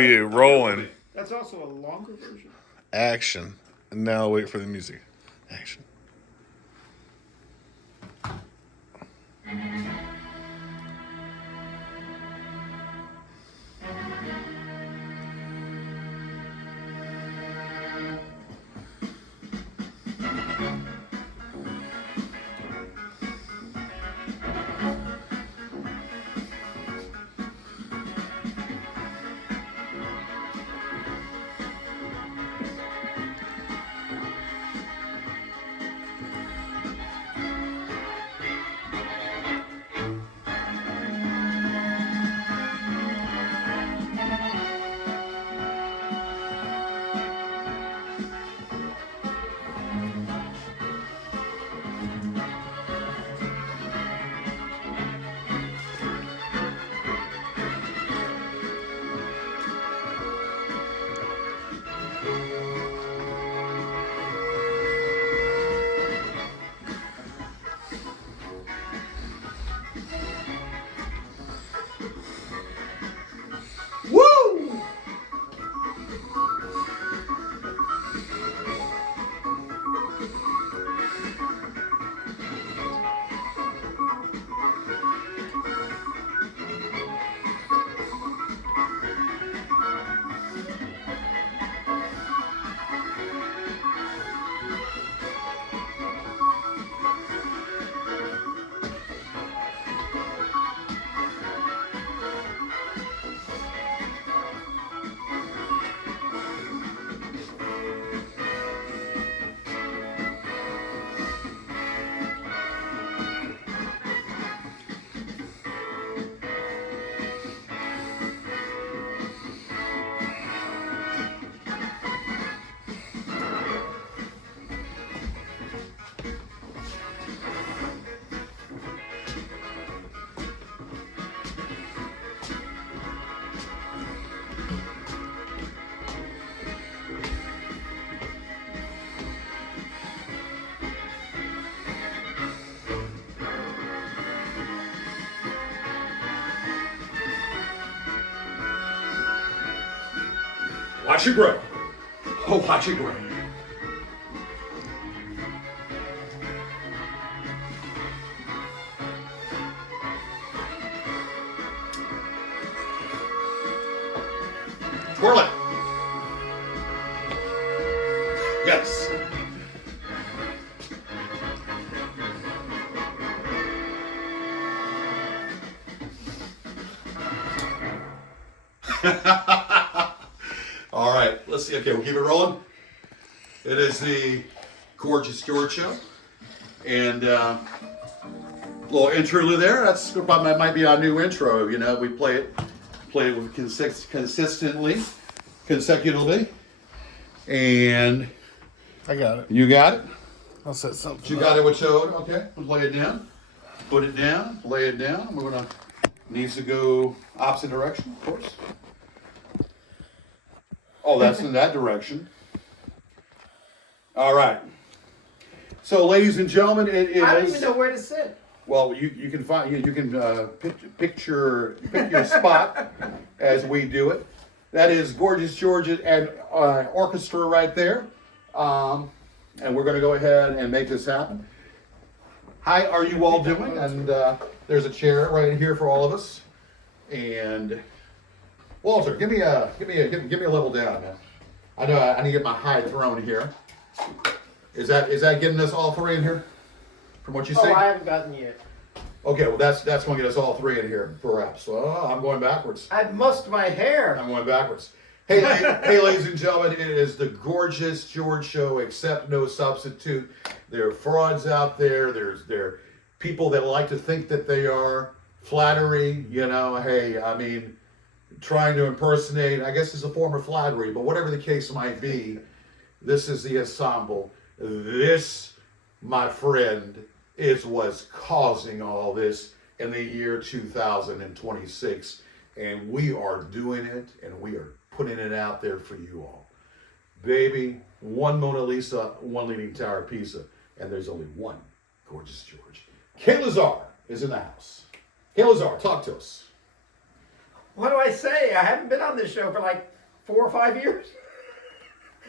You rolling. That's also a longer version. Action. And now wait for the music. Action. Woo! Watch it grow. Oh, watch it grow. Twirl it. Yes. All right, let's see. Okay, we'll keep it rolling. It is the Gorgeous George Show. And little interlude there. That's probably might be our new intro. You know, we play it with consistently, consecutively. And I got it. you got it? I'll set something. You got it with Toad? Okay, we'll lay it down. Put it down, lay it down. We're gonna, needs to go opposite direction, of course. Oh, that's in that direction. All right. So, ladies and gentlemen, it is. I don't even know where to sit. Well, you can find you can pick your spot as we do it. That is Gorgeous George and orchestra right there, and we're going to go ahead and make this happen. How are you all doing? And there's a chair right here for all of us. And Walter, give me a level down, man. I know I need to get my high throne here. Is that getting us all three in here? From what you say? Oh, I haven't gotten yet. Okay, well that's going to get us all three in here, perhaps. Well, I'm going backwards. I mussed my hair. I'm going backwards. Hey, hey, ladies and gentlemen, it is the Gorgeous George Show, except no substitute. There are frauds out there. There are people that like to think that they are flattery. You know, hey, I mean, trying to impersonate, I guess, is a form of flattery. But whatever the case might be, this is the ensemble. This, my friend, is what's causing all this in the year 2026. And we are doing it, and we are putting it out there for you all. Baby, one Mona Lisa, one Leaning Tower of Pisa, and there's only one Gorgeous George. Kay Lazar is in the house. Kay Lazar, talk to us. what do I say? I haven't been on this show for like 4 or 5 years.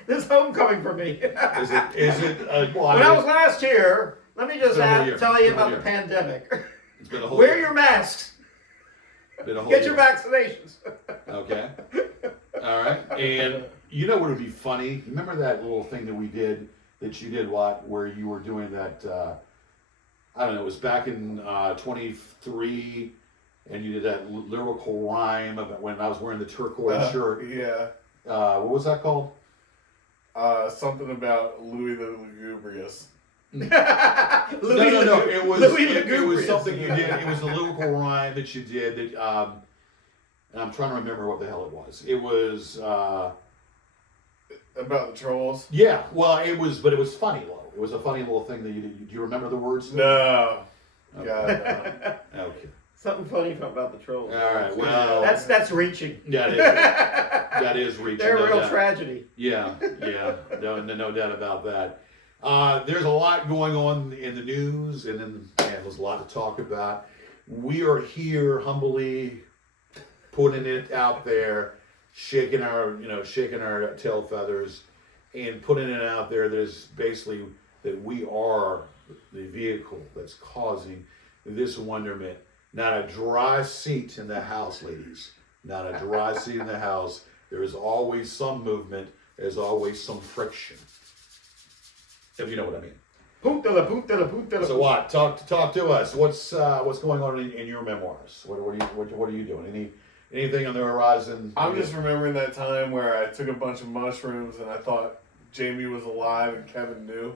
This is homecoming for me. Is it? Well, When I was last here, let me just It's been a whole year. tell you It's been a about whole the pandemic. It's been a whole Wear year. your masks. Been a whole Get year. your vaccinations. Okay. All right. And you know what would be funny? Remember that little thing that we did, that you did, Watt, where you were doing that, I don't know, it was back in 23, and you did that lyrical rhyme about when I was wearing the turquoise shirt. Yeah. What was that called? Something about Louis the Lugubrious. Louis No. It was Lugubrious. something you did. It was a lyrical rhyme that you did that, and I'm trying to remember what the hell it was. It was, About the trolls? yeah, well, it was funny, Lo. It was a funny little thing that you did. Do you remember the words? No. Okay. God, no. Okay. Something funny about the trolls. All right. Well, That's reaching. that is reaching. They're no a real doubt. tragedy. Yeah. No doubt about that. There's a lot going on in the news, and there's a lot to talk about. We are here humbly putting it out there, shaking our tail feathers, and putting it out there. There's basically that we are the vehicle that's causing this wonderment. Not a dry seat in the house, ladies. Not a dry seat in the house. There is always some movement. There's always some friction. If you know what I mean. Pootala. So what? Talk to us. What's going on in your memoirs? What are you doing? Anything on the horizon? I'm just remembering that time where I took a bunch of mushrooms and I thought Jamie was alive and Kevin knew,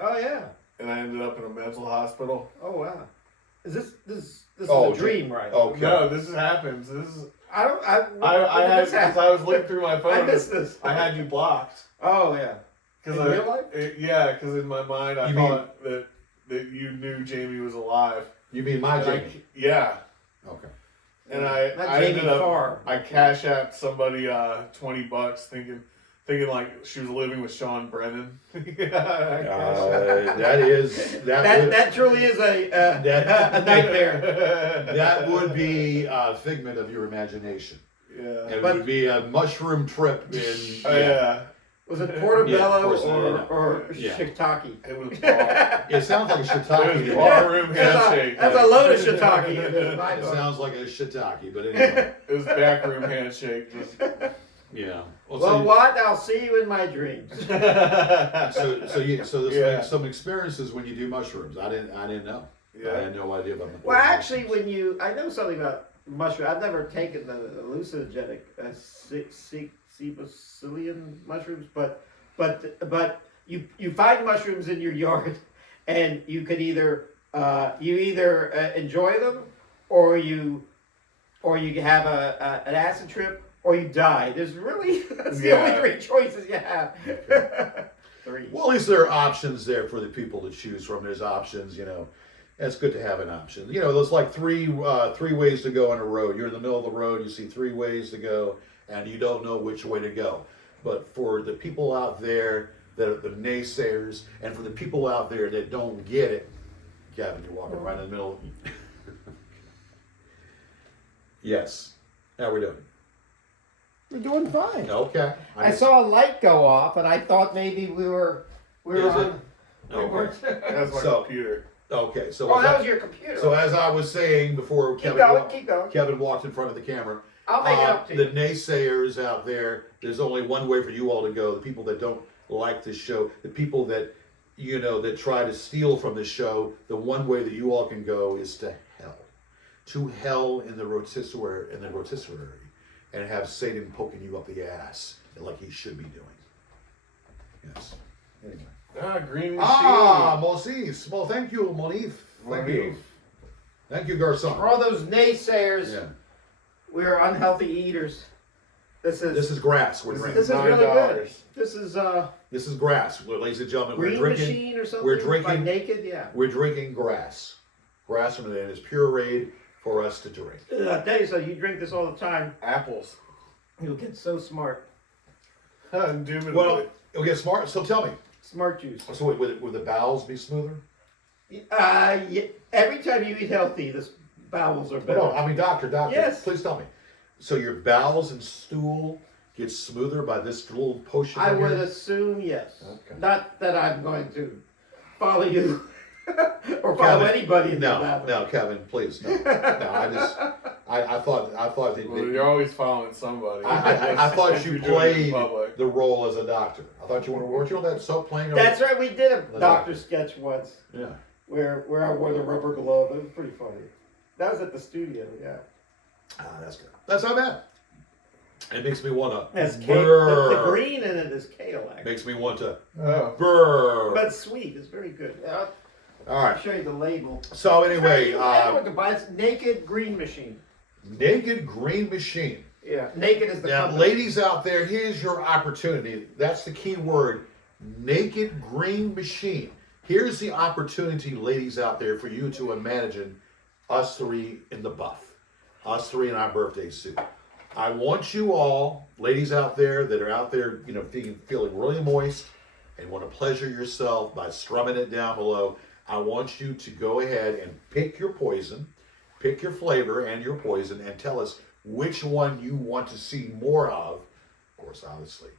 Oh yeah. and I ended up in a mental hospital. Oh wow. Is this Oh, is a dream, right? Okay. No, this happens. This is I don't. I when had did this because happen? I was looking through my phone. I missed this. I had you blocked. Oh yeah. Cause In real life? Because in my mind I You thought that you knew Jamie was alive. You mean my And I- Jamie? yeah. Okay. And Not I Jamie ended up, Farr. I cash apped somebody $20 thinking like she was living with Sean Brennan. That is That truly is a nightmare. that would be a figment of your imagination. Yeah. It But- would be a mushroom trip in. Oh yeah. Was it Yeah, of Portobello course, or yeah. Shiitake? It was bar. It sounds like a shiitake. It was barroom That's handshake. a load of shiitake. It sounds like a shiitake, but anyway. It was backroom handshake. Just, Yeah. Well, what? I'll see you in my dreams. so there's Yeah. some experiences when you do mushrooms. I didn't know. I yeah. had no idea about. Well, actually, I know something about mushroom. I've never taken the hallucinogenic psilocybin mushrooms, but you find mushrooms in your yard, and you can either enjoy them, or you have an acid trip, or you die. There's really that's the only Yeah. 3 choices you have. 3. Well, at least there are options there for the people to choose from. There's options, It's good to have an option. There's like three ways to go on a road. You're in the middle of the road, you see 3 ways to go, and you don't know which way to go. But for the people out there that are the naysayers, and for the people out there that don't get it, Gavin, you're walking right in the middle. Yes. How we doing? We're doing fine. Okay. I saw a light go off, and I thought maybe we were Is it? on. Okay. That's my So- computer. Okay. So Oh, as that I- was your computer. So as I was saying before, keep going. Kevin walked in front of the camera. I'll make it up to The you. naysayers out there, there's only one way for you all to go. The people that don't like this show, the people that that try to steal from this show, the one way that you all can go is to hell. To hell in the rotisserie, and have Satan poking you up the ass like he should be doing. Yes. Anyway. Green machine. Moses. Well, thank you, Monif. Thank you. Monif. Thank you, Garcon. For all those naysayers, Yeah. we're unhealthy eaters. This This is grass. We're drinking. This is really good. $9. This is This is grass, well, ladies and gentlemen. Green we're drinking. Machine or something. we're drinking- by Naked, yeah. We're drinking grass. Grass from it is pureed for us to drink. I tell you so. You drink this all the time, Apples. you'll get so smart. Indubitably. Well, we get smart. So tell me. Smart juice. So would the bowels be smoother? Yeah, every time you eat healthy, the bowels are better. No, I mean, doctor. Yes. Please tell me. so your bowels and stool get smoother by this little potion? I in would here? assume yes. Okay. Not that I'm going to follow you or follow Kevin, anybody in No, that. no, Kevin, please, no. I thought that Well, you're always following somebody. I thought If you you're doing it in played public. the role as a doctor. I thought weren't you on that soap playing? That's right. We did a The doctor sketch once Yeah. where I wore the rubber glove. It was pretty funny. That was at the studio. Yeah. Ah, that's good. That's not bad. It makes me want to That's kale. The green in it is kale, actually. Makes me want to Oh. burr. But sweet. It's very good. I'll All right. show you the label. So anyway, Everyone can buy it. It's Naked Green Machine. Naked Green Machine. Yeah. Naked is the Now, company. ladies out there, here's your opportunity. That's the key word. Naked Green Machine. Here's the opportunity, ladies out there, for you to imagine us three in the buff. Us three in our birthday suit. I want you all, ladies out there that are out there, feeling really moist and want to pleasure yourself by strumming it down below. I want you to go ahead and pick your poison, pick your flavor and your poison, and tell us which one you want to see more of. Of course, obviously,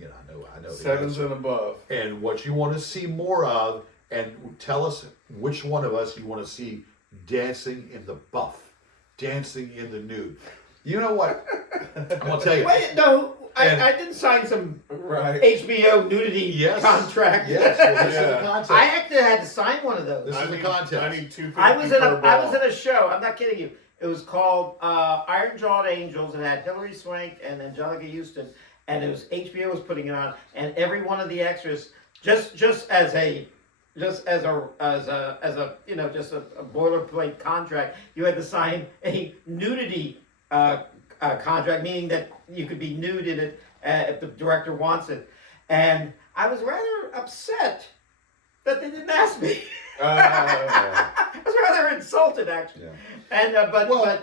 I know the 7s answer. and above. And what you want to see more of, and tell us which one of us you want to see dancing in the buff, dancing in the nude. You know what? I'm gonna tell you. Wait, no. And- I didn't sign some Right. HBO nudity Yes. contract. Yes, well, this is the Yeah. contest. I actually had to sign one of those. This is the I contest. need 250 I was in per ball. a show. I'm not kidding you. It was called Iron Jawed Angels. It had Hilary Swank and Angelica Houston, and it was HBO was putting it on. And every one of the extras, just as a boilerplate contract, you had to sign a nudity contract, meaning that you could be nude in it if the director wants it. And I was rather upset that they didn't ask me. I was rather insulted, actually. Yeah. And Well-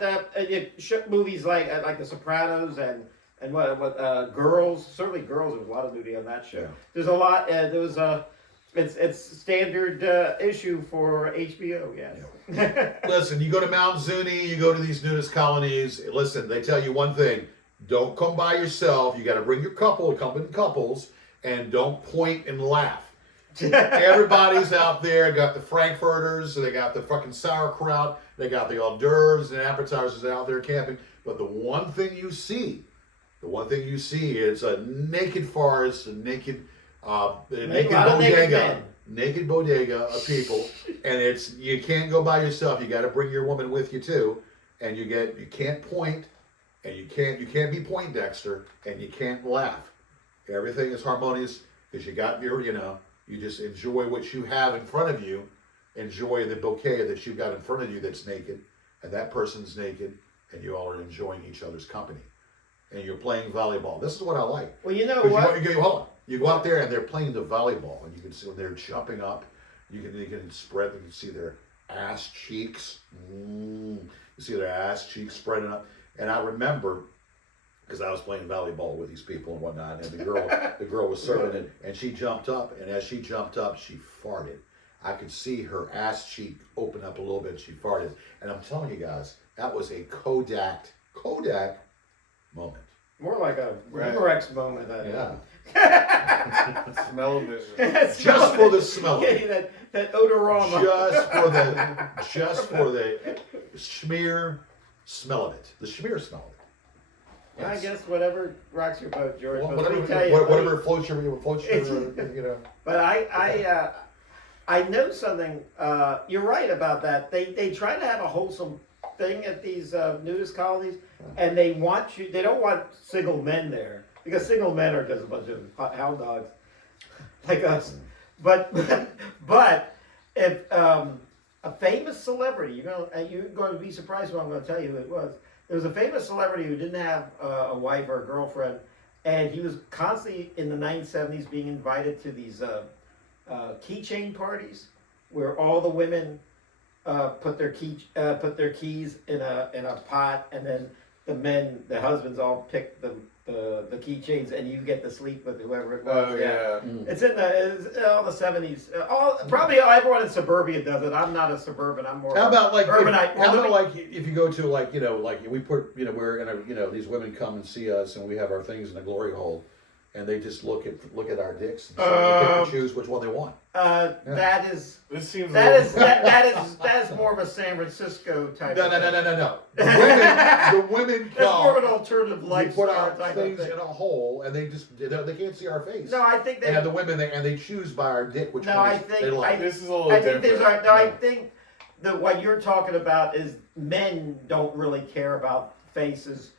movies like The Sopranos and what Girls, certainly Girls. There was a lot of nudity on that show. Yeah. There's a lot. It's standard issue for HBO. Yes. Listen, you go to Mount Zuni, you go to these nudist colonies. Listen, they tell you one thing: don't come by yourself. You got to bring your couple, come in couples, and don't point and laugh. Everybody's out there. Got the frankfurters, they got the fucking sauerkraut, they got the hors d'oeuvres and appetizers out there camping. But the one thing you see is a naked forest, a naked naked lot of naked bodega, men. naked bodega of people, and you can't go by yourself. You got to bring your woman with you too, and you can't point, and you can't be Poindexter, and you can't laugh. Everything is harmonious because you got you just enjoy what you have in front of you, enjoy the bouquet that you've got in front of you that's naked, and that person's naked, and you all are enjoying each other's company, and you're playing volleyball. This is what I like. Well, you know 'Cause what? you go out there and they're playing the volleyball, and you can see when they're jumping up. You can spread. You can see their ass cheeks. You see their ass cheeks spreading up. And I remember because I was playing volleyball with these people and whatnot, and the girl was serving, and she jumped up, and as she jumped up, she farted. I could see her ass cheek open up a little bit. She farted, and I'm telling you guys, that was a Kodak moment. More like a Right. Memorex moment. Yeah. Smell-o-vision. Just for the smell of it. Yeah, that odorama. Just for the schmear smell of it. The schmear smell of it. I Yes. guess whatever rocks your boat, George. Well, but let me whatever, tell you, whatever floats your. But I know something. You're right about that. They try to have a wholesome thing at these nudist colonies, and they don't want single men there because single men are just a bunch of hound dogs like us. But if a famous celebrity, you're going to be surprised when I'm going to tell you who it was. There was a famous celebrity who didn't have a wife or a girlfriend, and he was constantly in the 1970s being invited to these keychain parties where all the women put their keys in a pot, and then the husbands all pick the the keychains, and you get to sleep with whoever it was. Oh yeah. It's in all the 70s. Probably everyone in suburbia does it. I'm not a suburban. I'm more How about like urbanite. how about like if you go to like like we put we're in a these women come and see us and we have our things in the glory hole, and they just look at our dicks and pick and choose which one they want. That is This seems that is more of a San Francisco type. No. of thing. The women That's more of come. an alternative We lifestyle put our type of things thing. in a hole, and they can't see our face. No, I think And the women they choose by our dick which No, one I they think like. This is a little I think different. I think that what you're talking about is men don't really care about faces,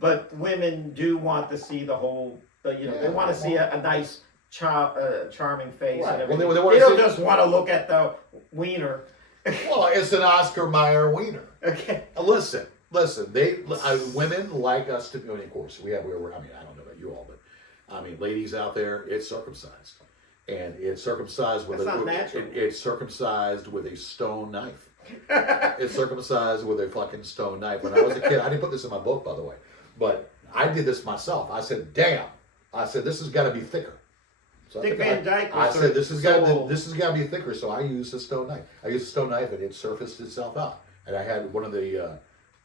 but women do want to see the whole. They want to see a nice, charming face. Right. And Well, everything. they wanna don't see- just want to look at the wiener. Well, it's an Oscar Mayer wiener. Okay. Listen. Women like us to. Of course, we're. I mean, I don't know about you all, but I mean, ladies out there, it's circumcised, and it's circumcised with That's not natural. It's circumcised with a stone knife. It's circumcised with a fucking stone knife. When I was a kid, I didn't put this in my book, by the way, but I did this myself. I said, "Damn!" I said, "This has got to be thicker." So Dick Van Dyke I was said, "This has so- got to be thicker." So I used a stone knife. I used a stone knife, and it surfaced itself out. And I had one of the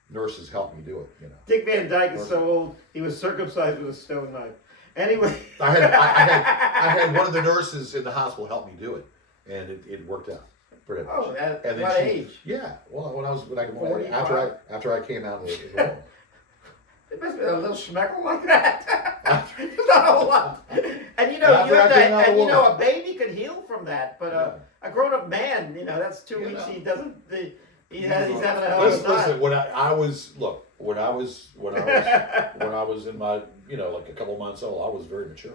nurses help me do it. Dick Van Dyke is so old. He was circumcised with a stone knife. Anyway. I had one of the nurses in the hospital help me do it, and it worked out pretty much. Oh, at And then what age? Yeah, well, when I 45? after I came out of the room. It must be a little schmeckle like that. Not a whole lot. And you know, After I came out of the womb. a baby could heal from that, but a grown-up man, that's 2 You weeks. know. He doesn't. He's having a hell of a Listen, time. when I was in my like a couple months old, I was very mature.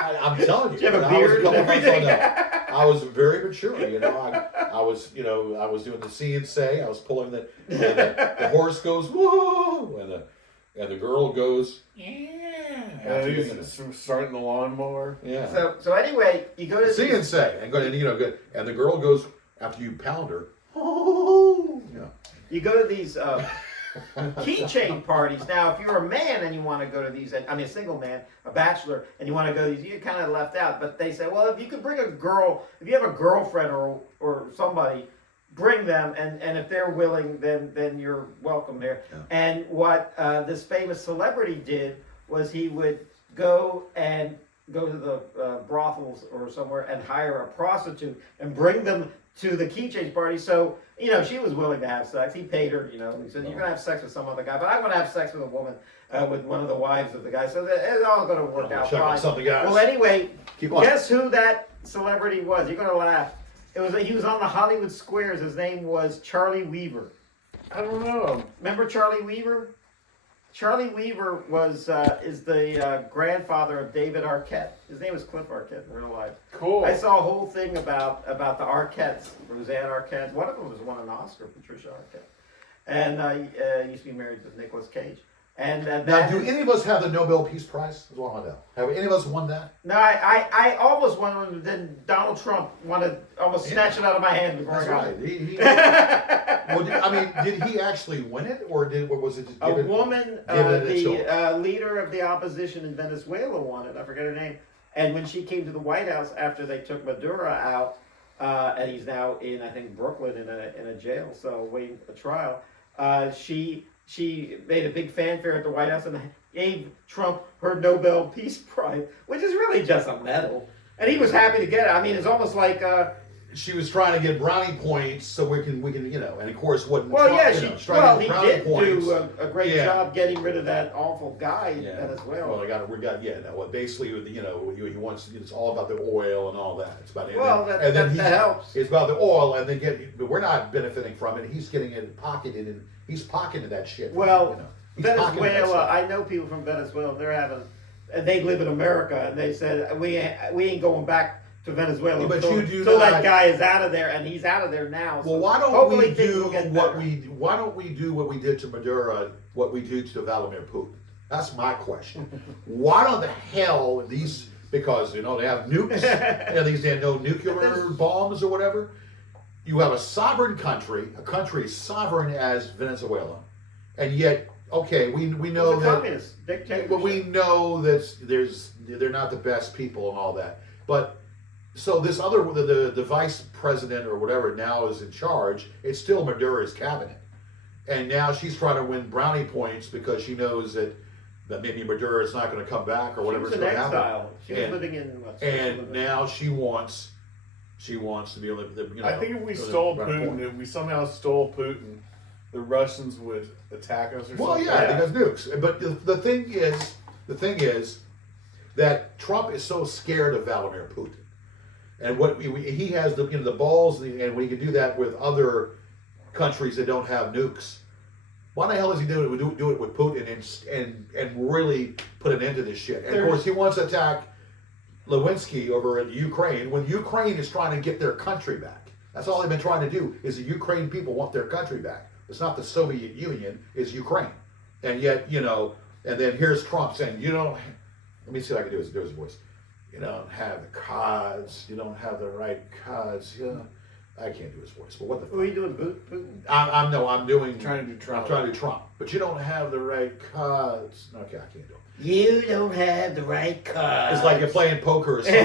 I'm telling you, Did you have a when I was beard couple and months old, everything? I was very mature. I was doing the see and say. I was pulling the horse goes whoa, and the girl goes Yeah, he's starting the lawnmower. yeah. So anyway, you go to See and say, and good, and the girl goes after you pound her. Oh, yeah. You go to these keychain parties. Now, if you're a man and you want to go to these, I mean, a single man, a bachelor, and you want to go to these, you're kind of left out. But they say, well, if you could bring a girl, if you have a girlfriend or somebody, bring them, and if they're willing, then you're welcome there. Yeah. And what this famous celebrity did was he would go to the brothels or somewhere and hire a prostitute and bring them to the keychain party. So, she was willing to have sex. He paid her, he said, you're going to have sex with some other guy, but I want to have sex with a woman, with one of the wives of the guy. So it's all going to work out Check on fine. something else. Well, anyway, Keep on. guess who that celebrity was? You're going to laugh. He was on the Hollywood Squares. His name was Charlie Weaver. I don't know. Remember Charlie Weaver? Charlie Weaver is the grandfather of David Arquette. His name was Cliff Arquette in real life. Cool. I saw a whole thing about the Arquettes, Roseanne Arquette. One of them won an Oscar, Patricia Arquette, and used to be married to Nicolas Cage. And Now, do any of us have the Nobel Peace Prize? That's what I want to know. Have any of us won that? No, I almost won one. Then Donald Trump wanted almost snatch it out of my hand before That's I got right. it. Did he actually win it, or was it just A given? woman, given it to the leader of the opposition in Venezuela won it. I forget her name. And when she came to the White House after they took Maduro out, and he's now in, I think, Brooklyn in a jail, so waiting for trial. She made a big fanfare at the White House and gave Trump her Nobel Peace Prize, which is really just a medal. And he was happy to get it. I mean, it's almost like. She was trying to get brownie points so we can and of course wasn't. Well, yeah, Trump, she's trying to he get brownie did points. do a great Yeah. job getting rid of that awful guy in Venezuela. Well, basically, he wants. It's all about the oil and all that. It's about That helps. It's about the oil, and but we're not benefiting from it. He's getting it pocketed, and he's pocketing that shit. Well, He's pocketing that Venezuela. stuff. I know people from Venezuela. And they live in America, and they said we ain't going back to Venezuela Yeah, but until you do that not- guy is out of there, and he's out of there now. So Well, why don't hopefully we things do will get what better. why don't we do what we did to Maduro, what we do to Vladimir Putin? That's my question. Why don't the hell because they have nukes and these nuclear bombs or whatever. You have a sovereign country, a country as sovereign as Venezuela, and yet okay, we He's know a that. communist dictatorship. Well, we know that they're not the best people and all that. But so this other the vice president or whatever now is in charge. It's still Maduro's cabinet, and now she's trying to win brownie points because she knows that maybe Maduro is not going to come back or whatever She was is in going to happen. exile. She was And- living in what? And Switzerland. now she wants to be able to. You know, I think if we go to stole the brownie Putin, point. if we somehow stole Putin, the Russians would attack us or Well, something. yeah, because nukes. But the thing is that Trump is so scared of Vladimir Putin, and what he has the balls, and we can do that with other countries that don't have nukes. Why the hell is he doing it? Do it with Putin and really put an end to this shit. And of course, he wants to attack Lewinsky over in Ukraine when Ukraine is trying to get their country back. That's all they've been trying to do. Is the Ukraine people want their country back? It's not the Soviet Union. It's Ukraine. And yet, and then here's Trump saying, you don't. Let me see if I can do his voice. You don't have the cards. You don't have the right cards. I can't do his voice. But what the? Who are you doing, Putin? I'm doing. Trying to do Trump. I'm trying to do Trump. But you don't have the right cards. Okay, I can't do it. You don't have the right cards. It's like you're playing poker or something.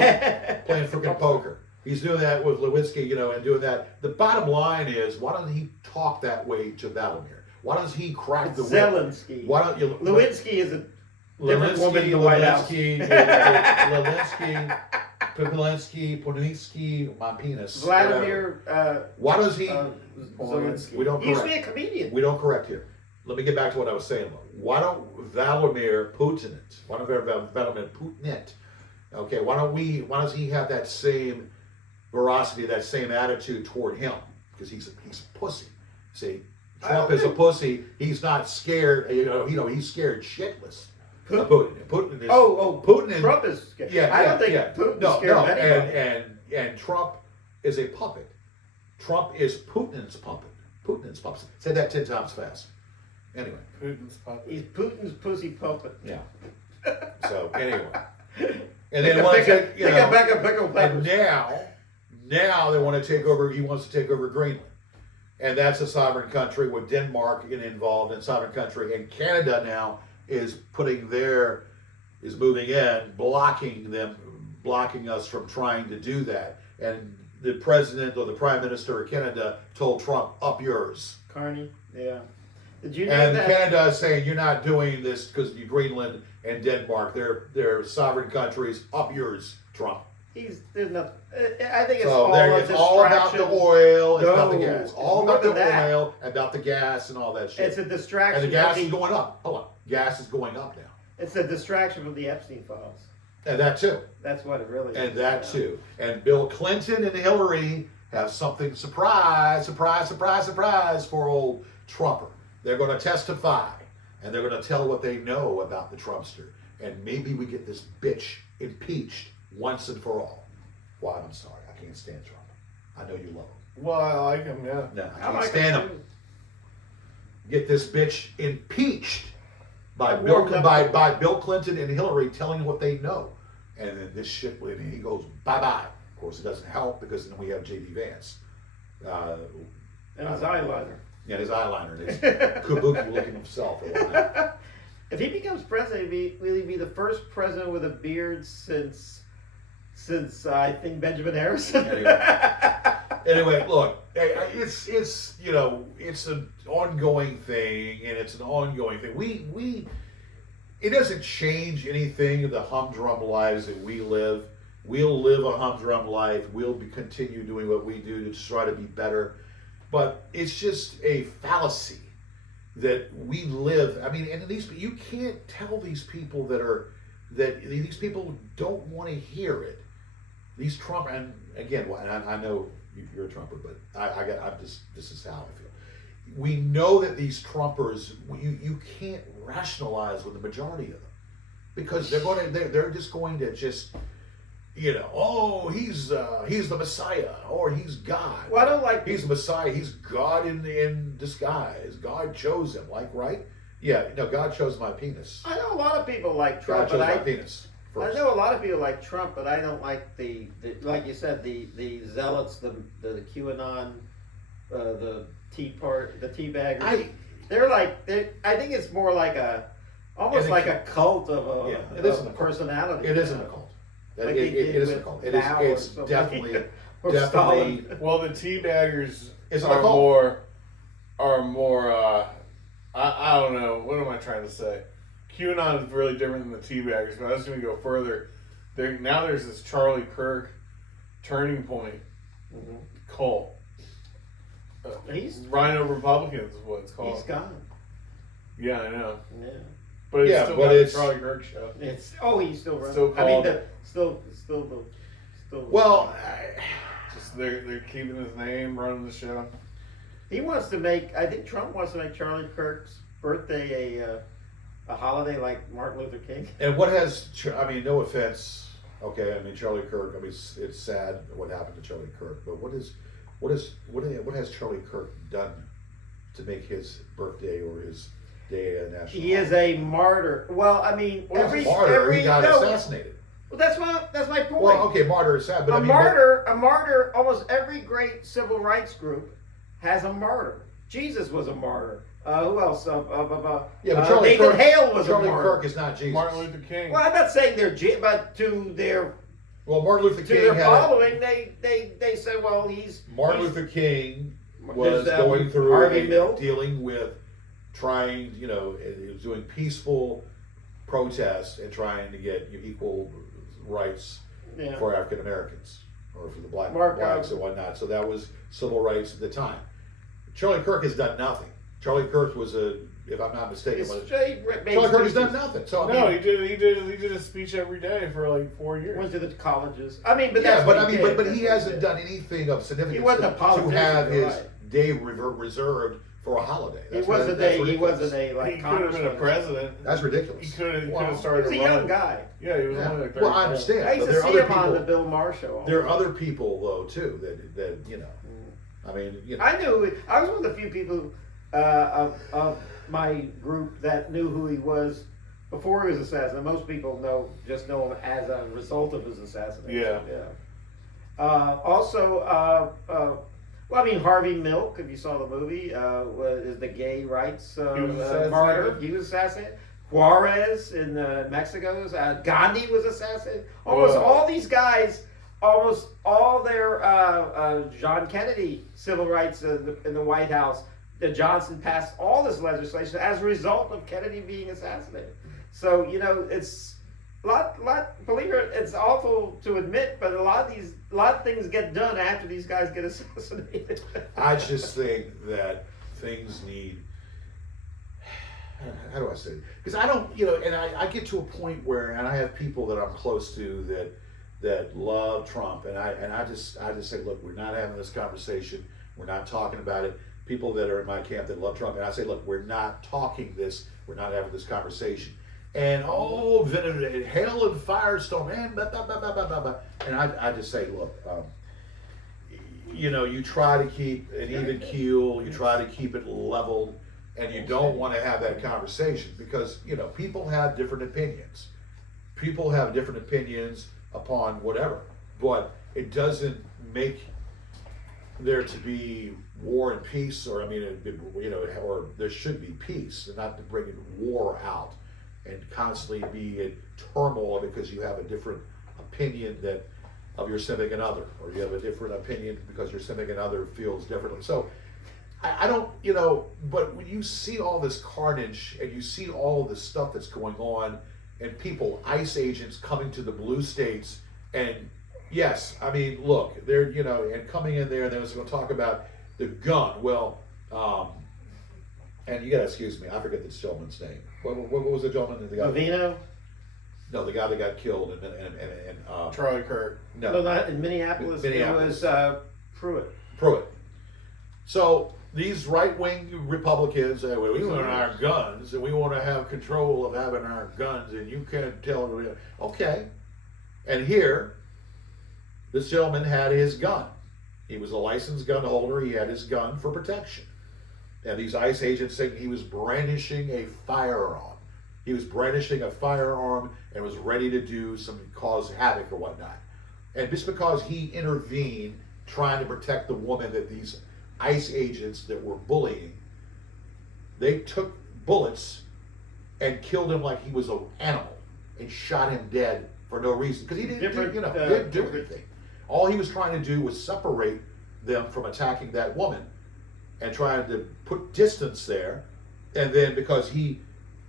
Playing freaking poker. He's doing that with Lewinsky, and doing that. The bottom line is, why doesn't he talk that way to Vladimir? Why doesn't he crack the whip? Zelensky. Why don't you? Lewinsky is a different woman in the White House. Polinsky, my penis. Vladimir. Why does he? Zelensky. We don't He used to correct. be a comedian. We don't correct here. Let me get back to what I was saying. Why don't Vladimir Putin it? Why don't Vladimir Putin it? Okay, why does he have that same veracity, that same attitude toward him? Because he's a pussy. See, Trump is a pussy. He's not scared. He's scared shitless. Putin. Putin is. Putin is. Trump is scared. Yeah, I don't think yeah. Putin's No, scared of no, anybody. and Trump is a puppet. Trump is Putin's puppet. Putin's puppet. Say that 10 times fast. Anyway. Putin's puppet. He's Putin's pussy puppet. Yeah. So anyway, and then Pick want a to take, bag of pickled and peppers. now they want to take over. He wants to take over Greenland, and that's a sovereign country with Denmark involved in sovereign country, and Canada now is moving in, blocking us from trying to do that. And the president or the prime minister of Canada told Trump, "Up yours." Carney. Yeah. Did you know And that? Canada is saying you're not doing this because Greenland and Denmark, they're sovereign countries. Up yours, Trump. There's nothing. I think it's So all there, a it's all about the distraction. oil, it's about the No, gas, it's all more about the than that. oil, about the gas and all that shit. It's a distraction. And the gas from is going up. Hold on, gas is going up now, It's a distraction from the Epstein files. and that too, That's what it really is. and that too. And Bill Clinton and Hillary have something surprise for old Trumper. They're going to testify, and they're going to tell what they know about the Trumpster, and maybe we get this bitch impeached once and for all. Why? I'm sorry, I can't stand Trump. I know you love him. Well, I like him, yeah. No, I I can't like stand it him. too. Get this bitch impeached by I Bill warmed up by, to it. by Bill Clinton and Hillary telling what they know, and then this shit when he goes bye bye. Of course, it doesn't help because then we have J.D. Vance, And his eyeliner. yeah, his eyeliner, and his kabuki looking himself. If he becomes president, will he be the first president with a beard since I think Benjamin Harrison? Anyway, look, it's it's an ongoing thing, and it's an ongoing thing. It doesn't change anything in the humdrum lives that we live. We'll live a humdrum life. We'll continue doing what we do to try to be better. But it's just a fallacy that we live. I mean, and you can't tell these people that these people don't want to hear it. These Trump, and again, I know you're a Trumper, but this is how I feel. We know that these Trumpers, you can't rationalize with the majority of them because they're just going to oh, he's the Messiah, or he's God. Well, I don't like. He's the Messiah. He's God in disguise. God chose him, right? Yeah, no, God chose my penis. I know a lot of people like Trump, God chose but my penis. I First. know a lot of people like Trump, but I don't like the like you said, the zealots, the QAnon, the tea baggers. They're like I think it's more like almost And like a cult of Yeah, a, it isn't of a cult. personality. It isn't a cult. Like it they did isn't a with cult. It Mao or it's something. definitely Or definitely. Stalin. Well, the teabaggers It's not are a cult. more. I don't know. What am I trying to say? QAnon is really different than the teabaggers, but I was going to go further. Now there's this Charlie Kirk turning point Mhm. cult. He's Rhino Republicans is what it's called. he's gone. Yeah, I know. Yeah. But it's Yeah, still but got it's- the Charlie Kirk show. He's still running. Still I mean, called- still. Well, Just they're keeping his name, running the show. He wants to make. I think Trump wants to make Charlie Kirk's birthday a holiday like Martin Luther King. and what has I mean, no offense. Okay, I mean Charlie Kirk. I mean, it's sad what happened to Charlie Kirk, but what has Charlie Kirk done to make his birthday or his day a national? He is a martyr. Well, I mean, Well, he's a martyr. He got assassinated. Well, that's my point. Well, okay, martyr is sad, but a I mean, martyr. Almost every great civil rights group has a martyr. Jesus was a martyr. Who else? Yeah, but Charlie Nathan Kirk, Hale was Charlie a martyr. Kirk is not Jesus. Martin Luther King. Well, I'm not saying but to their Well, Martin Luther King had following, they say, well, Martin he's- Luther King was There's, going through Harvey Milk. dealing with trying, he was doing peaceful protests and trying to get equal rights Yeah. for African Americans or for the blacks Mark, and whatnot. So that was civil rights at the time. Charlie Kirk has done nothing. Charlie Kirk was if I'm not mistaken, Charlie Kirk has done nothing. So I No, mean, he did a speech every day for like 4 years. Went to the colleges. I mean, but yeah, that's but what I he mean, did. but he That's what hasn't did. done anything of significance He wasn't a to politician, have you're his right. day reserved for a holiday. He That's wasn't that's a. He ridiculous. wasn't a like He could have been a congressman. president. That's ridiculous. He could have Wow. started He was a running. young guy. Yeah, he was Yeah. only like Well, I 35. understand. I used but to there are see other him on the people. Bill Maher show. There are other people though too that I mean, I was one of the few people of my group that knew who he was before he was assassinated. Most people know him as a result of his assassination. Yeah. Well, I mean, Harvey Milk, if you saw the movie, is the gay rights He was assassinated. martyr. He was assassinated. Juarez in Mexico, Gandhi was assassinated. Almost Whoa. all these guys, almost all their John Kennedy civil rights in the White House. Johnson passed all this legislation as a result of Kennedy being assassinated. So it's lot. Believe it, it's awful to admit, but a lot of things get done after these guys get assassinated. I just think that things need. How do I say it? Because I don't, and I get to a point where, and I have people that I'm close to that love Trump, and I just say, look, we're not having this conversation. We're not talking about it. People that are in my camp that love Trump, and I say, look, we're not talking this. We're not having this conversation. And hail and firestorm, and blah, blah, blah, blah, blah, blah. And I just say, look, you try to keep an even keel. You try to keep it leveled. And you don't want to have that conversation because, people have different opinions. People have different opinions upon whatever. But it doesn't make there to be war and peace, or, or there should be peace, and not to bring war out and constantly be in turmoil because you have a different opinion of your significant other, or you have a different opinion because your significant other feels differently. So, I don't, but when you see all this carnage and you see all this stuff that's going on and people, ICE agents coming to the blue states, and yes, I mean, look, they're, and coming in there, and then it's going to talk about the gun. Well, and you got to excuse me, I forget this gentleman's name. What was the gentleman? Lavino? No, the guy that got killed and Charlie Kirk. No, not in Minneapolis. Minneapolis. It was Pruitt. So these right-wing Republicans, we want our guns, and we want to have control of having our guns, and you can't tell them. Okay. And here, this gentleman had his gun. He was a licensed gun holder. He had his gun for protection. And these ICE agents saying he was brandishing a firearm. He was brandishing a firearm and was ready to cause havoc or whatnot. And just because he intervened trying to protect the woman that these ICE agents that were bullying, They took bullets and killed him like he was an animal and shot him dead for no reason because he didn't Different, didn't do different- anything. All he was trying to do was separate them from attacking that woman and trying to put distance there. And then because he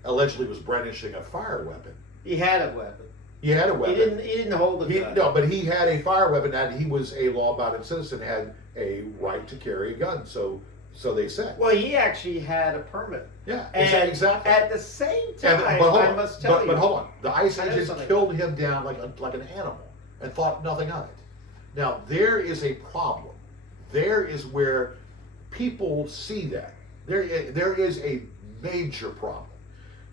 allegedly was brandishing a fire weapon, He had a weapon. he had a He weapon. didn't hold a gun. No, but he had a fire weapon and he was a law-abiding citizen, had a right to carry a gun. So they said. Well, he actually had a permit. Yeah, And exactly. at the same time, And, but hold I on, must tell you. but hold on. The ICE I know agents something. killed him down like an animal and thought nothing of it. Now there is a problem. There is where people see that. There is a major problem.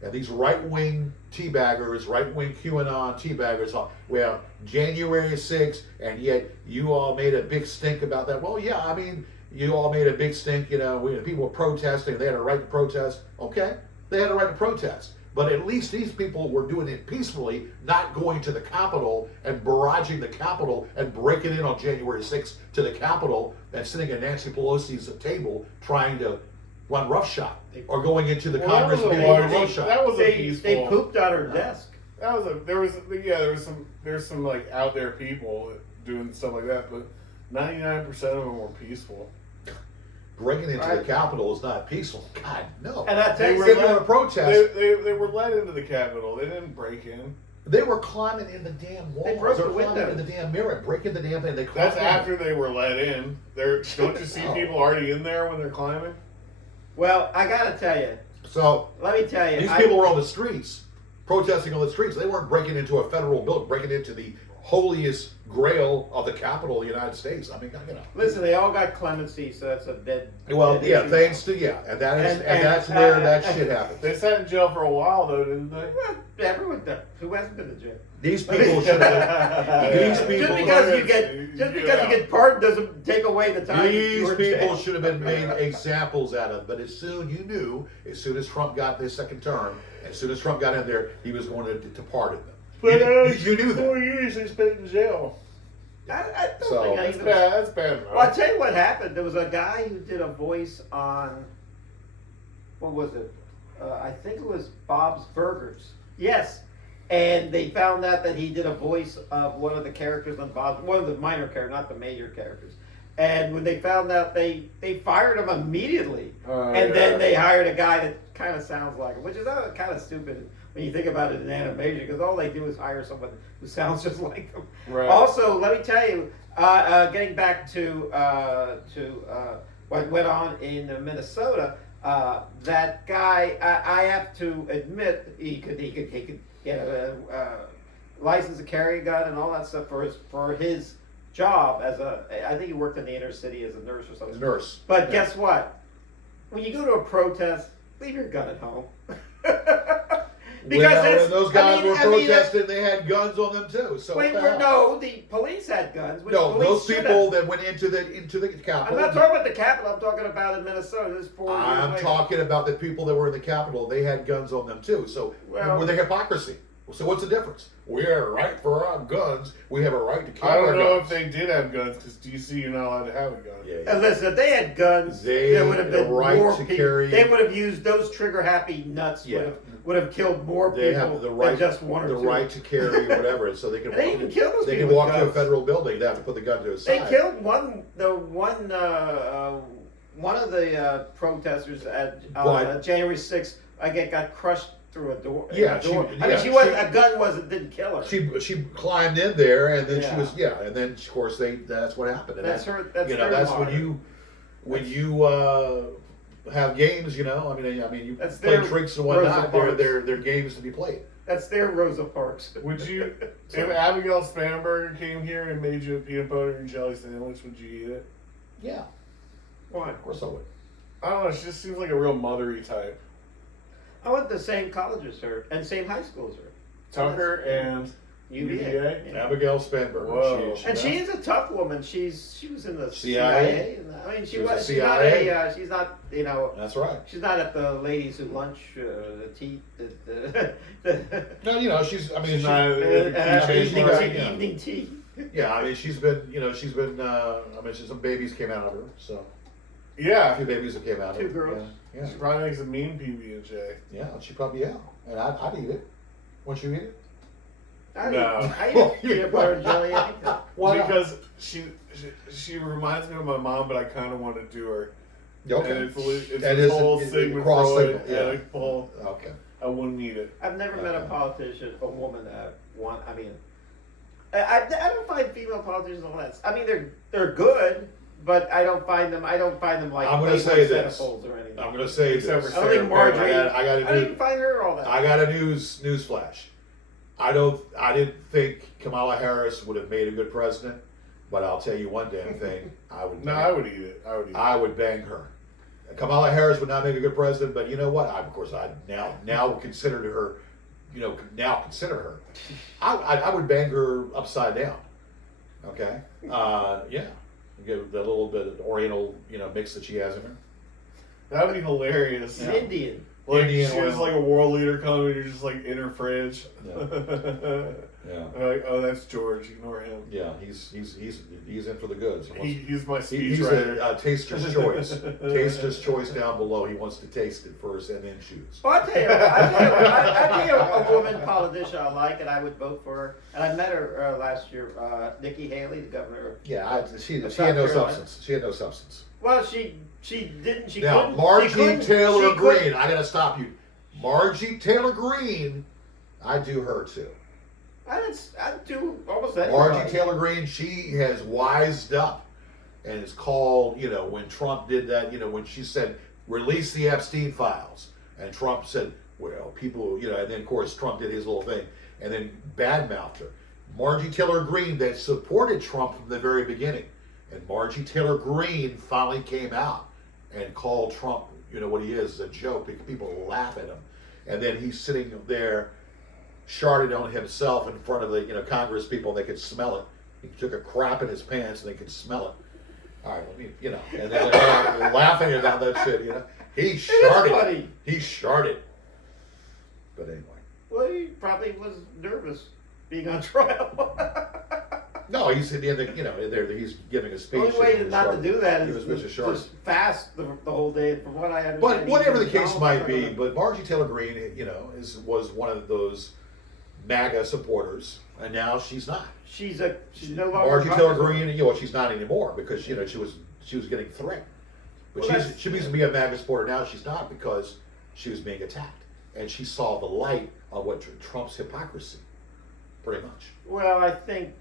And these right-wing teabaggers, right-wing QAnon teabaggers, well, January 6th, and yet you all made a big stink about that. Well, yeah, I mean, you all made a big stink, people were protesting, they had a right to protest. Okay, they had a right to protest. But at least these people were doing it peacefully, not going to the Capitol and barraging the Capitol and breaking in on January 6th to the Capitol and sitting at Nancy Pelosi's table trying to run roughshod or going into the Well, Congress that was and a being large- roughshod. that was a They peaceful. pooped on her desk. That was there's some like out there people doing stuff like that, but 99% of them were peaceful. Breaking into the Right. Capitol is not peaceful. God, no. And I tell They you, were something, going to protest. They were led into the Capitol. They didn't break in. They were climbing in the damn walls. They broke the climbing window. in the damn mirror, breaking the damn thing. They That's climbed in. after they were let in. Don't you see Oh. people already in there when they're climbing? well, I gotta tell you. So Let me tell you. these people were on the streets, protesting on the streets. They weren't breaking into a federal building, breaking into the holiest grail of the capital of the United States. I mean, Listen, they all got clemency, so that's a dead. Well, dead yeah, issue. thanks to and that is And- and that's and- where that and- shit happens. They sat in jail for a while though, didn't they? Well, everyone does. Who hasn't been to jail? These people should have. These Just people. because you get pardoned doesn't take away the time. you These were in people jail. should have been made examples out of. But as soon as soon as Trump got his second term, as soon as Trump got in there, he was going to pardon them. You knew that. 4 years they spent in jail. I don't So, think I That's even. bad. That's bad enough. Well, I'll tell you what happened. There was a guy who did a voice on, what was it? I think it was Bob's Burgers. Yes. And they found out that he did a voice of one of the characters on Bob's, one of the minor characters, not the major characters. And when they found out, they fired him immediately. And then they hired a guy that kind of sounds like him, which is kind of stupid when you think about it in animation, because all they do is hire someone who sounds just like them. Right. Also, let me tell you, getting back to what went on in Minnesota, that guy, I have to admit, he could get a license to carry a gun and all that stuff for his job as I think he worked in the inner city as a nurse or something. Nurse. But Yeah. guess what? When you go to a protest, leave your gun at home. Well, it's- and those guys I mean- were I mean, protesting. They had guns on them too. So Wait, what the hell? no, the police had guns. Which No, police those should people have. that went into the I'm Capitol. not talking about the Capitol. I'm talking about in Minnesota. This 4 years I'm later. talking about the people that were in the Capitol. They had guns on them too. So Well- were they hypocrisy? So what's the difference? We have a right for our guns. We have a right to I carry don't our know guns. if they did have guns because DC you're not allowed to have a gun. Yeah, And listen, if they had guns, They there would have had a been right more to people. carry- They would have used those trigger-happy nuts. Yeah. Would have killed more They people have the right, than just one or the two. right to carry whatever, so they can. They even kill those They people can with walk to a guns. federal building. They have to put the gun to his They side. killed one of the protesters at What? January 6th. Got crushed through a door. Yeah, a door. she- I mean, yeah, she wasn't. she- A gun didn't kill her. She climbed in there, and then she Yeah. was and then of course that's what happened. And That's her. That's you know, their that's motto. when you have games. You know, I mean, you That's play their tricks and Rosa whatnot. Parks. They're games to be played. That's their Rosa Parks. Would you, So- if Abigail Spanberger came here and made you a peanut butter and jelly sandwich, would you eat it? Yeah, Why? of course I would. I don't know. She just seems like a real mothery type. I went to the same college as her and same high school as her. Tucker and UVA. UVA? Abigail Spanberger. Whoa. And she is a tough woman. She was in the CIA? and I mean, She was she's a not CIA? a. She's not. You know. That's right. She's not at the ladies who lunch, the tea, the No, you know, she's. I mean, She's not- evening got- tea. yeah. Evening tea. Yeah, I mean, she's been. I mean, some babies came out of her. So a Yeah. few babies that came out of Two her. girls. Yeah. Yeah, She probably makes a mean PB and J. yeah, she probably and I'd eat it. Won't you eat it? No. I eat peanut butter and jelly anything. Why not? Because she reminds me of my mom, but I kind of want to do her. Okay. And it's That the is whole it- Sigmund cross Freud. signal, yeah. Like, whole, Okay. I wouldn't eat it. I've never met a Okay. politician, a woman that I mean, I don't find female politicians all that. I mean, they're good, but I don't find them like I'm gonna Playboy say this. centerfolds or anything. I'm gonna say Except this. for I don't think Sarah Marjorie. Palin. I got a I don't new- even find her all that. I got a news flash. I didn't think Kamala Harris would have made a good president, but I'll tell you one damn thing. I would. No, I would eat it. I would eat I would bang her. Kamala Harris would not make a good president, but you know what? Of course, I now consider her. Consider her. I would bang her upside down. Okay. Yeah. Give the little bit of Oriental, mix that she has in her. it. That would be hilarious. She's Indian. Like Indian she has oil. like a world leader coming, and you're just like in her fridge. Yeah. Like, oh, that's George. Ignore him. Yeah. He's in for the goods. He's my He's speechwriter. a taster's choice. Taster's choice down below. He wants to taste it first and then choose. Well, I tell you, a woman politician I like, and I would vote for her. And I met her last year, Nikki Haley, the governor. Yeah, she South had no Carolina. substance. She had no substance. Well, she didn't. She Now, couldn't. Margie she couldn't- Taylor she couldn't- Greene, I gotta stop you. Margie Taylor Greene, I do her too. I'd do almost anybody. Margie Taylor Greene, she has wised up and is called, when Trump did that, when she said, release the Epstein files. And Trump said, well, people, and then of course Trump did his little thing and then badmouthed her. Margie Taylor Greene that supported Trump from the very beginning. And Margie Taylor Greene finally came out and called Trump, what he is, a joke because people laugh at him. And then he's sitting there, sharded on himself in front of the Congress people, and they could smell it. He took a crap in his pants, and they could smell it. All right, and then they're laughing about that shit. He sharded. funny. He sharded. But anyway, Well, he probably was nervous being on trial. no, he's in the he's giving a speech. The only way and not to sharded. do that He is was Mr. just fast the whole day. From what I understand. But whatever the he's case Donald might Trump. be, but Margie Taylor Greene, was one of those MAGA supporters, and now she's not. She's no longer. Margie Taylor Congresswoman. Greene, she's not anymore because she was getting threatened. But Well, she used to be a MAGA supporter. Now she's not because she was being attacked, and she saw the light on what Trump's hypocrisy, pretty much. Well, I think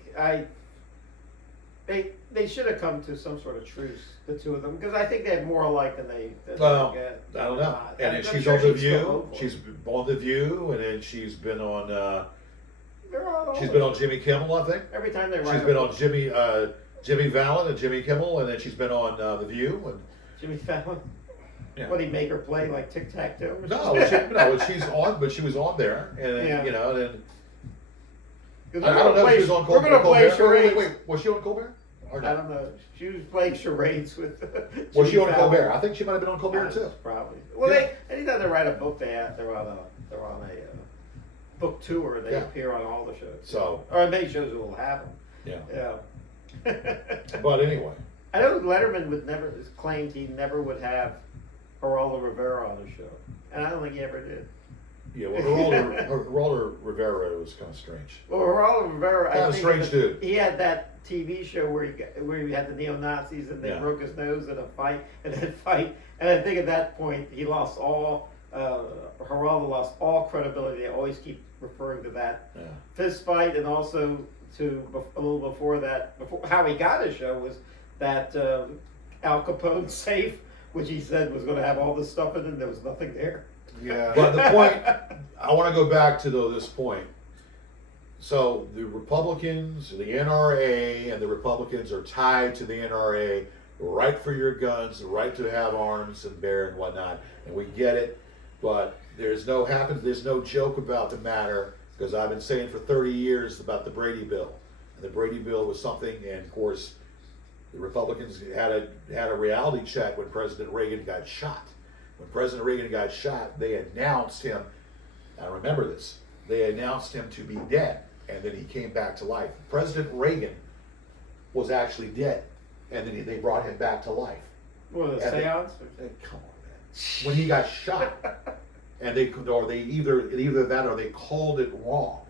they should have come to some sort of truce, the two of them, because I think they're more alike than they Well, get. I don't know. And then I'm she's sure on the she'd still View. vote for She's him. on the View, and then she's been on. They're all She's over. been on Jimmy Kimmel, I think. Every time they write. She's a been book. on Jimmy Fallon and Jimmy Kimmel, and then she's been on the View. And Jimmy Fallon. Yeah. What, he make her play like tic tac toe? no, she's on, but she was on there, and then, Yeah. then We're I don't know if she was on Colbert. We're gonna play Colbert. charades. Wait, was she on Colbert? Or I no? don't know. She was playing charades with. Was she Jimmy on Fallon. Colbert? I think she might have been on Colbert too. Probably. Well, Yeah. anytime they write a book, they're on a book tour. They Yeah. appear on all the shows. So Or many shows will have them. yeah, Yeah. but anyway, I know Letterman claimed he never would have Geraldo Rivera on the show, and I don't think he ever did. yeah. Well, Geraldo Rivera was kind of strange. Well, Geraldo Rivera, Kinda I think strange dude. he had that TV show where he had the neo Nazis and they Yeah. broke his nose in a fight, and I think at that point he lost all. Geraldo lost all credibility. They always keep referring to that Yeah. fist fight, and also to a little before that. Before how he got his show was that Al Capone safe, which he said was going to have all this stuff in it. There was nothing there. Yeah. But the point, I want to go back to this point. So the Republicans, the NRA, and the Republicans are tied to the NRA, right for your guns, the right to have arms and bear and whatnot, and we get it. But there's no joke about the matter, because I've been saying for 30 years about the Brady Bill, and the Brady Bill was something, and of course, the Republicans had a reality check when President Reagan got shot. When President Reagan got shot, they announced him. I remember this. They announced him to be dead, and then he came back to life. President Reagan was actually dead, and then they brought him back to life. What, a And they- seance? Come on, man. when he got shot, and they either that or they called it wrong.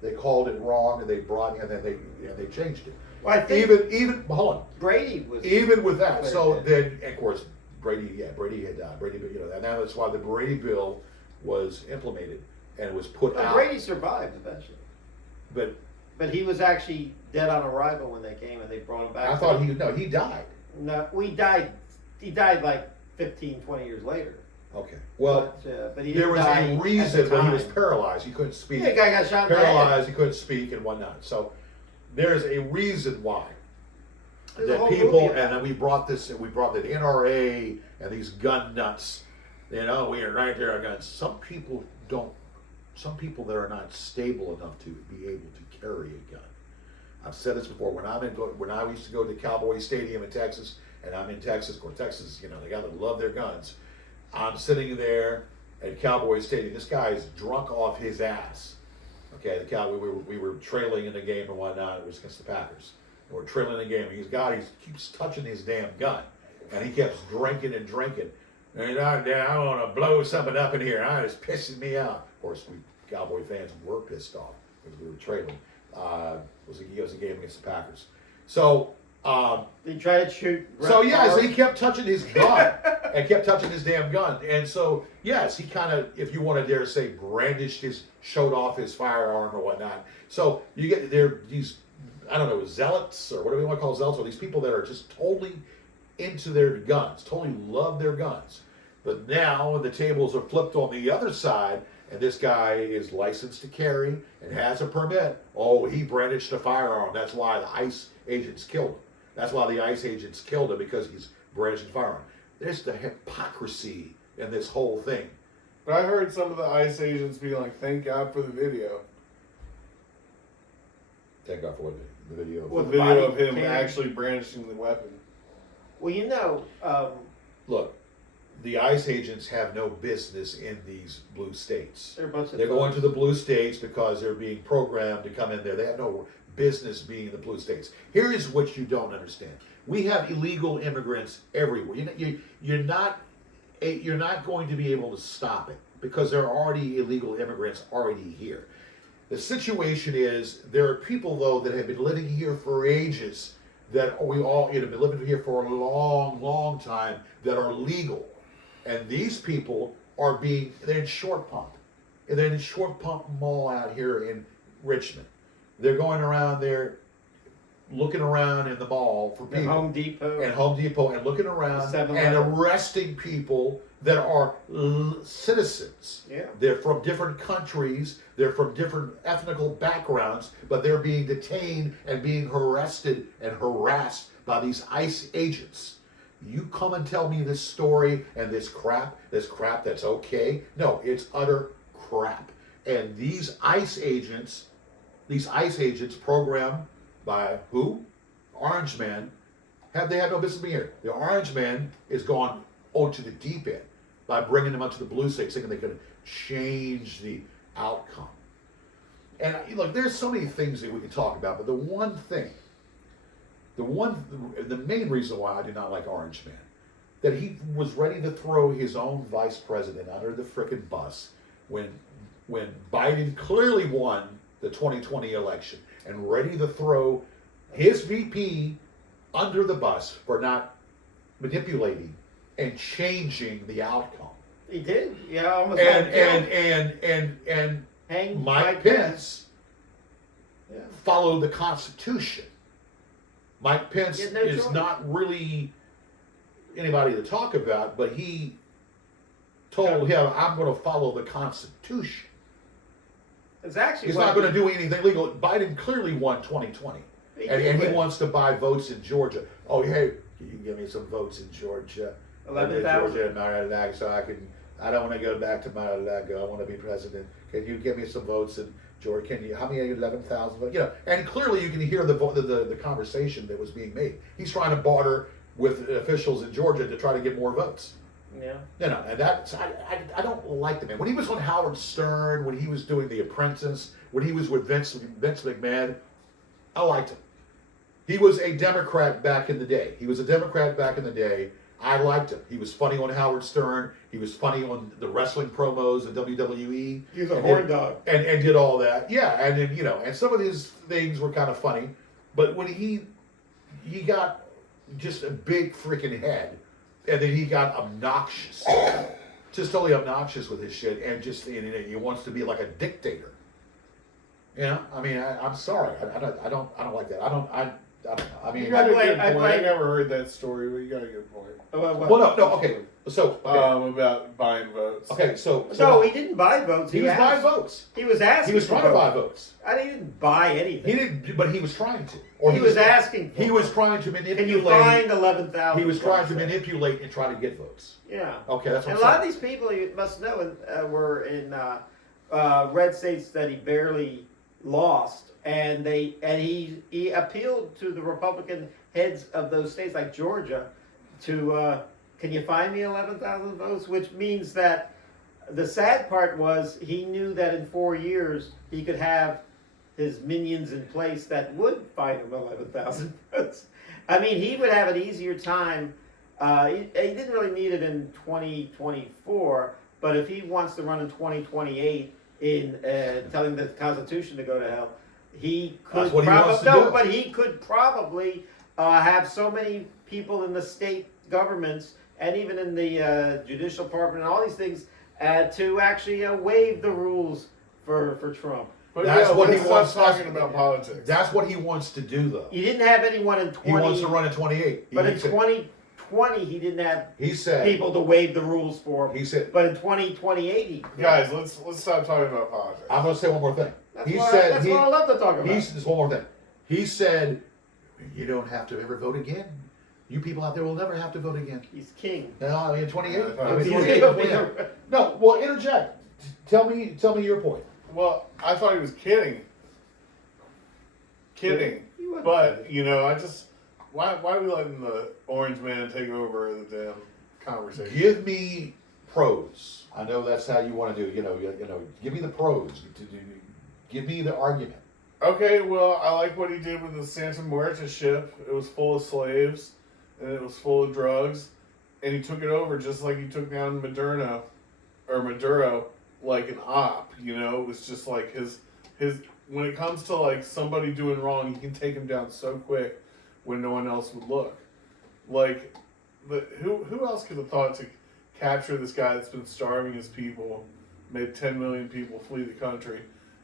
They called it wrong, and they brought and then they changed it. Well, I think Even hold on. Brady was Even with that, so Brady then of course Brady had died. Brady, and that's why the Brady bill was implemented and it was put But out. Brady survived eventually. But He was actually dead on arrival when they came and they brought him back. I thought he died. No, he died like 15, 20 years later. Okay. Well, but he there didn't was die a at reason the when he was time. paralyzed. He couldn't speak. Yeah, the guy got shot in the head. Paralyzed. He couldn't speak and whatnot. So there's a reason why. There's a That whole people, movie and about then we brought the NRA and these gun nuts. We are right there on guns. Some people that are not stable enough to be able to carry a gun. I've said this before. When I used to go to Cowboy Stadium in Texas, and I'm in Texas, of course, Texas, they gotta love their guns. I'm sitting there at Cowboy Stadium. This guy is drunk off his ass. Okay, the Cowboy. We were trailing in the game and whatnot. It was against the Packers. And we're trailing the game. And he keeps touching his damn gun, and he keeps drinking and drinking. And I want to blow something up in here. It's pissing me off. Of course, we Cowboy fans were pissed off because we were trailing. It was a game against the Packers. So. He tried to shoot. So he kept touching his gun and kept touching his damn gun, and so yes, he kind of, if you want to dare say, showed off his firearm or whatnot. So you get these, I don't know, zealots or whatever you want to call zealots, or these people that are just totally into their guns, totally love their guns. But now the tables are flipped on the other side, and this guy is licensed to carry and has a permit. Oh, he brandished a firearm. That's why the ICE agents killed him. That's why the ICE agents killed him, because he's brandishing a firearm. There's the hypocrisy in this whole thing. But I heard some of the ICE agents be like, "Thank God for the video." Thank God for the video. Well, The the video body of him cam. actually brandishing the weapon. Well, Look, the ICE agents have no business in these blue states. they're a bunch of They're going thugs. to the blue states because they're being programmed to come in there. They have no business being in the blue states. Here is what you don't understand. We have illegal immigrants everywhere. You're not going to be able to stop it because there are already illegal immigrants already here. The situation is there are people, though, that have been living here for ages, that we all have been living here for a long, long time, that are legal. And these people they're in Short Pump. And they're in Short Pump Mall out here in Richmond. They're going around there looking around in the mall for The people. Home Depot. And Home Depot and looking around The and 7-Eleven. arresting people that are citizens. Yeah. They're from different countries, they're from different ethnical backgrounds, but they're being detained and being arrested and harassed by these ICE agents. You come and tell me this story and this crap that's okay? No, it's utter crap. And these ICE agents programmed by who? Orange Man. They have no business being here. The Orange Man is gone to the deep end by bringing them up to the blue states, thinking they could change the outcome. And look, there's so many things that we can talk about, but the main reason why I do not like Orange Man, that he was ready to throw his own vice president under the frickin' bus when Biden clearly won the 2020 election and ready to throw his VP under the bus for not manipulating and changing the outcome. He did. Yeah, almost got killed. And Hang Mike Pence Yeah. followed the Constitution. Mike Pence He had no is choice. not really anybody to talk about, but he told him, "I'm going to follow the Constitution." It's actually He's what not going to do anything legal. Biden clearly won 2020, He and did he win. wants to buy votes in Georgia. Oh, hey, can you give me some votes in Georgia? 11,000. Georgia, Mar-a-Lago, so I don't want to go back to Mar-a-Lago. I want to be president. Can you give me some votes in Georgia? How many 11,000 votes? And clearly you can hear the conversation that was being made. He's trying to barter with officials in Georgia to try to get more votes. Yeah. And that's I don't like the man. When he was on Howard Stern, when he was doing The Apprentice, when he was with Vince McMahon, I liked him. He was a Democrat back in the day. I liked him. He was funny on Howard Stern. He was funny on the wrestling promos at WWE. He's a And horn did- dog. and did all that. Yeah, and then and some of his things were kind of funny, but when he got just a big freaking head, and then he got obnoxious, just totally obnoxious with his shit, and he wants to be like a dictator. I mean, I'm sorry, I don't like that. I mean, You got a good I point. I blame- never heard that story, but you got a good point. well, no, okay, so About buying votes. okay, so No, he didn't buy votes. he was asked- buying votes. He was asking. He was for trying to buy votes. votes. He didn't buy anything. He didn't, but he was trying to. Or He was asking. For He was votes. trying to Can manipulate. you find 11,000? He was trying to votes? manipulate and try to get votes. Yeah. Okay, that's what And a I'm lot of saying. these people, you must know, were in red states that he barely lost, and he appealed to the Republican heads of those states, like Georgia, to can you find me 11,000 votes? Which means that the sad part was he knew that in 4 years he could have his minions in place that would find him 11,000 votes. I mean, he would have an easier time. He didn't really need it in 2024, but if he wants to run in 2028 in telling the Constitution to go to hell, he could That's what he wants to do. but he could probably have so many people in the state governments and even in the judicial department and all these things to actually waive the rules for Trump. But That's what he let's wants stop us- talking about politics. That's what he wants to do, though. He didn't have anyone in 20. He wants to run in 28. But in He said- 2020, he didn't have He said. people to waive the rules for him. He said. But in 2028, he could. Guys, let's stop talking about politics. I'm going to say one more thing. That's He what, said. that's he, what I love to talk about. Just one more thing. He said, "You don't have to ever vote again. You people out there will never have to vote again." He's king. No, I mean 28. Yeah, I thought I mean, he 28. He'll be 28. the- No, well, interject. Tell me your point. Well, I thought he was kidding. Kidding. He wasn't But, I just. Why are we letting the orange man take over the damn conversation? Give me pros. I know that's how you want to do. Give me the pros. Give me the argument. Okay, well, I like what he did with the Santa Muerta ship. It was full of slaves, and it was full of drugs, and he took it over just like he took down Maduro like an op. It was just like his. When it comes to like somebody doing wrong, he can take him down so quick when no one else would look. Like, who else could have thought to capture this guy that's been starving his people, made 10 million people flee the country?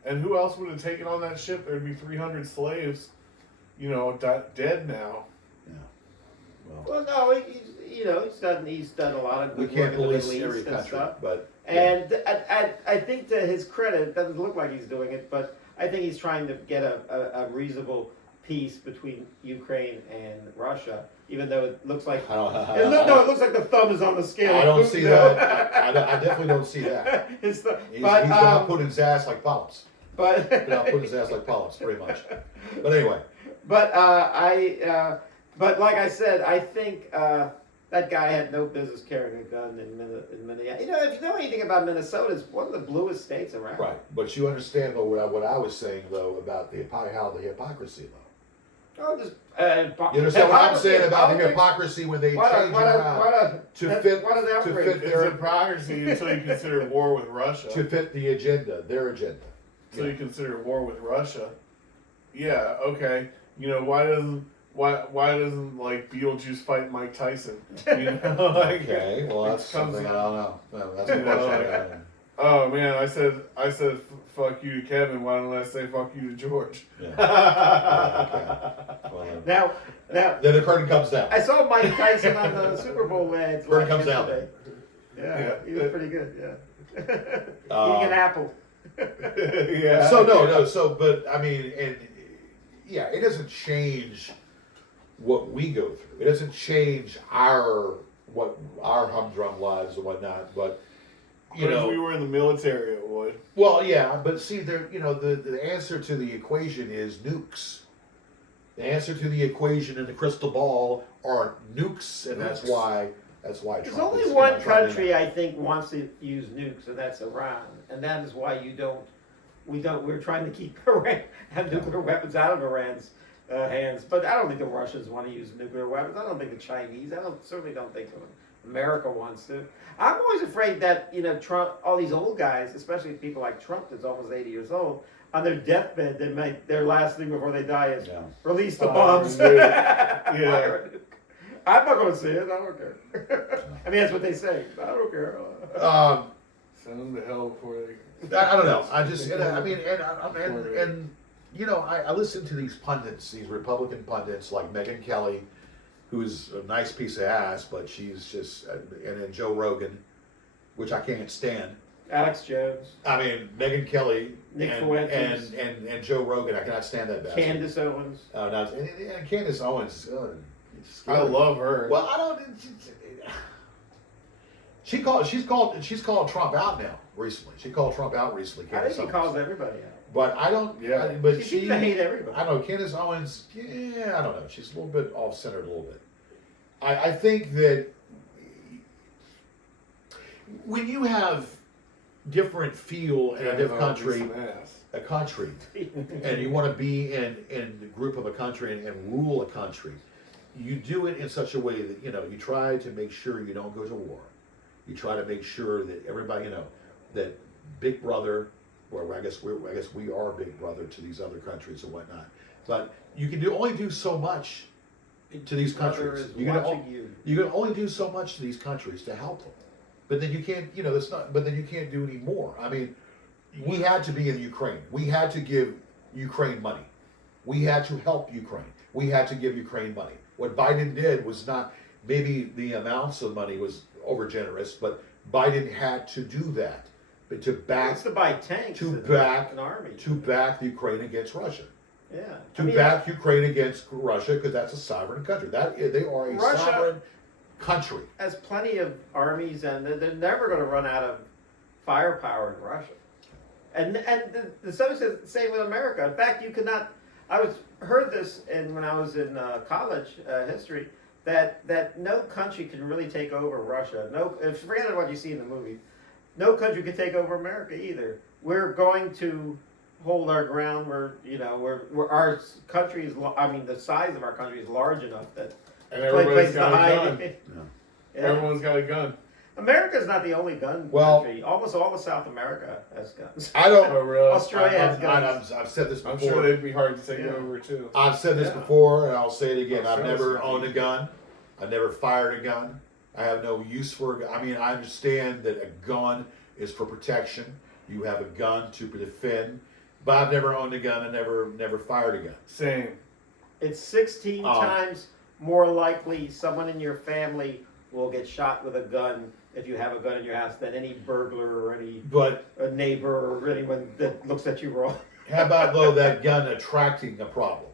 And who else would have taken on that ship? There'd be 300 slaves, dead now. Well, no, he's done a lot of We good can't work in the police Middle every East and country, stuff. but And I think to his credit, it doesn't look like he's doing it, but I think he's trying to get a reasonable peace between Ukraine and Russia, even though it looks like it looks like the thumb is on the scale. I don't of see Putin. that. I definitely don't see that. It's the- He's but gonna put his ass like polyps. but He's gonna put his ass like polyps, pretty much. But anyway, but but like I said, I think that guy had no business carrying a gun in Minnesota. If you know anything about Minnesota, it's one of the bluest states around. right. But you understand though what I was saying though about the hypocrisy though. Oh, just, You understand what I'm saying about the politics? hypocrisy when they What a, change it what a, around what a, to that- fit what an to outrage. fit It's their hypocrisy until you consider war with Russia. to fit the agenda, their agenda. Until you consider war with Russia. Yeah, okay. Why doesn't like Beetlejuice fight Mike Tyson? Like, Okay, well it that's comes- something I don't know. No, that's a You know, question. I like- don't know. Oh man, I said fuck you to Kevin. Why don't I say fuck you to George? Yeah. Okay. Well, Now, then the curtain comes down. I saw Mike Tyson on the Super Bowl ads. Bird comes down. yesterday. Yeah, Yeah. he was pretty good. Yeah, Um, eating an apple. Yeah. So no. So, but I mean, and yeah, it doesn't change what we go through. It doesn't change what our humdrum lives and whatnot. But But if we were in the military, it would. well, yeah. But see, the answer to the equation is nukes. The answer to the equation in the crystal ball are nukes, and that's why. That's why. There's Trump only is, one trying to- country I think wants to use nukes, and that's Iran. And that is why we're trying to keep Iran, have nuclear weapons out of Iran's hands. But I don't think the Russians want to use nuclear weapons. I don't think the Chinese. Certainly don't think America wants to. I'm always afraid that Trump, all these old guys, especially people like Trump, that's almost 80 years old, on their deathbed, they might their last thing before they die is release the bombs. Yeah. I'm not going to see it. I don't care. I mean, that's what they say. I don't care. Send them to hell before they. I don't know. I just, I mean, and I listen to these pundits, these Republican pundits like Megyn Kelly, who's a nice piece of ass, but she's just, and then Joe Rogan, which I can't stand. Alex Jones. I mean, Megyn Kelly Nick and, Fuentes. and Joe Rogan, I cannot stand that bastard. Candace Owens. And Candace Owens. I love her. Well, I don't. She's called Trump out now recently. She called Trump out recently. I think Candace he calls everybody out. But I don't. Yeah. But She seems to hate everybody. I don't know. Candace Owens. Yeah, I don't know. She's a little bit off center, a little bit. I think that when you have different feel in a different country, and you want to be in the group of a country and rule a country, you do it in such a way that you try to make sure you don't go to war. You try to make sure that everybody that Big Brother, or I guess we are Big Brother to these other countries and whatnot. But you can only do so much to these countries. You can only do so much to these countries to help them. But then you can't, that's not. But then you can't do any more. I mean, we had to be in Ukraine. We had to give Ukraine money. We had to help Ukraine. We had to give Ukraine money. What Biden did was not, maybe the amounts of money was over generous, but Biden had to do that. But to back, to buy tanks, an army, to back the Ukraine against Russia. Yeah. Back Ukraine against Russia, because that's a sovereign country. They are a sovereign country. Has plenty of armies, and they're never going to run out of firepower in Russia. And the same with America. In fact, you could not. I heard this when I was in college history that no country can really take over Russia. Forget what you see in the movie. No country can take over America either. We're going to hold our ground. We're our country is. The size of our country is large enough that. And everybody's got a gun. Yeah. Everyone's got a gun. America's not the only gun country. Almost all of South America has guns. I don't. Oh, really? Australia has guns. I've said this before. I'm sure they'd be hard to take over too. I've said this before, and I'll say it again. I've Australia's never not owned a easy. gun. I've never fired a gun. I have no use for a gun. I mean, I understand that a gun is for protection. You have a gun to defend. But I've never owned a gun and never fired a gun. Same. It's 16 times more likely someone in your family will get shot with a gun if you have a gun in your house than any burglar or a neighbor or anyone that looks at you wrong. How about though that gun attracting a problem?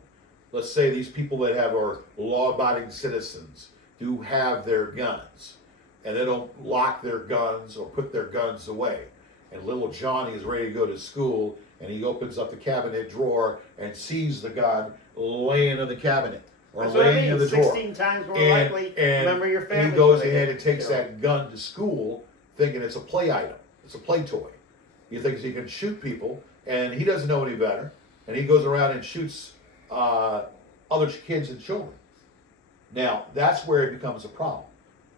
Let's say these people that are law-abiding citizens do have their guns, and they don't lock their guns or put their guns away. And little Johnny is ready to go to school, and he opens up the cabinet drawer and sees the gun laying in the cabinet or That's what I laying in mean. the drawer. 16 times more likely. Remember your family. He goes ahead and takes that gun to school, thinking it's a play item, it's a play toy. He thinks he can shoot people, and he doesn't know any better. And he goes around and shoots other kids and children. Now, that's where it becomes a problem.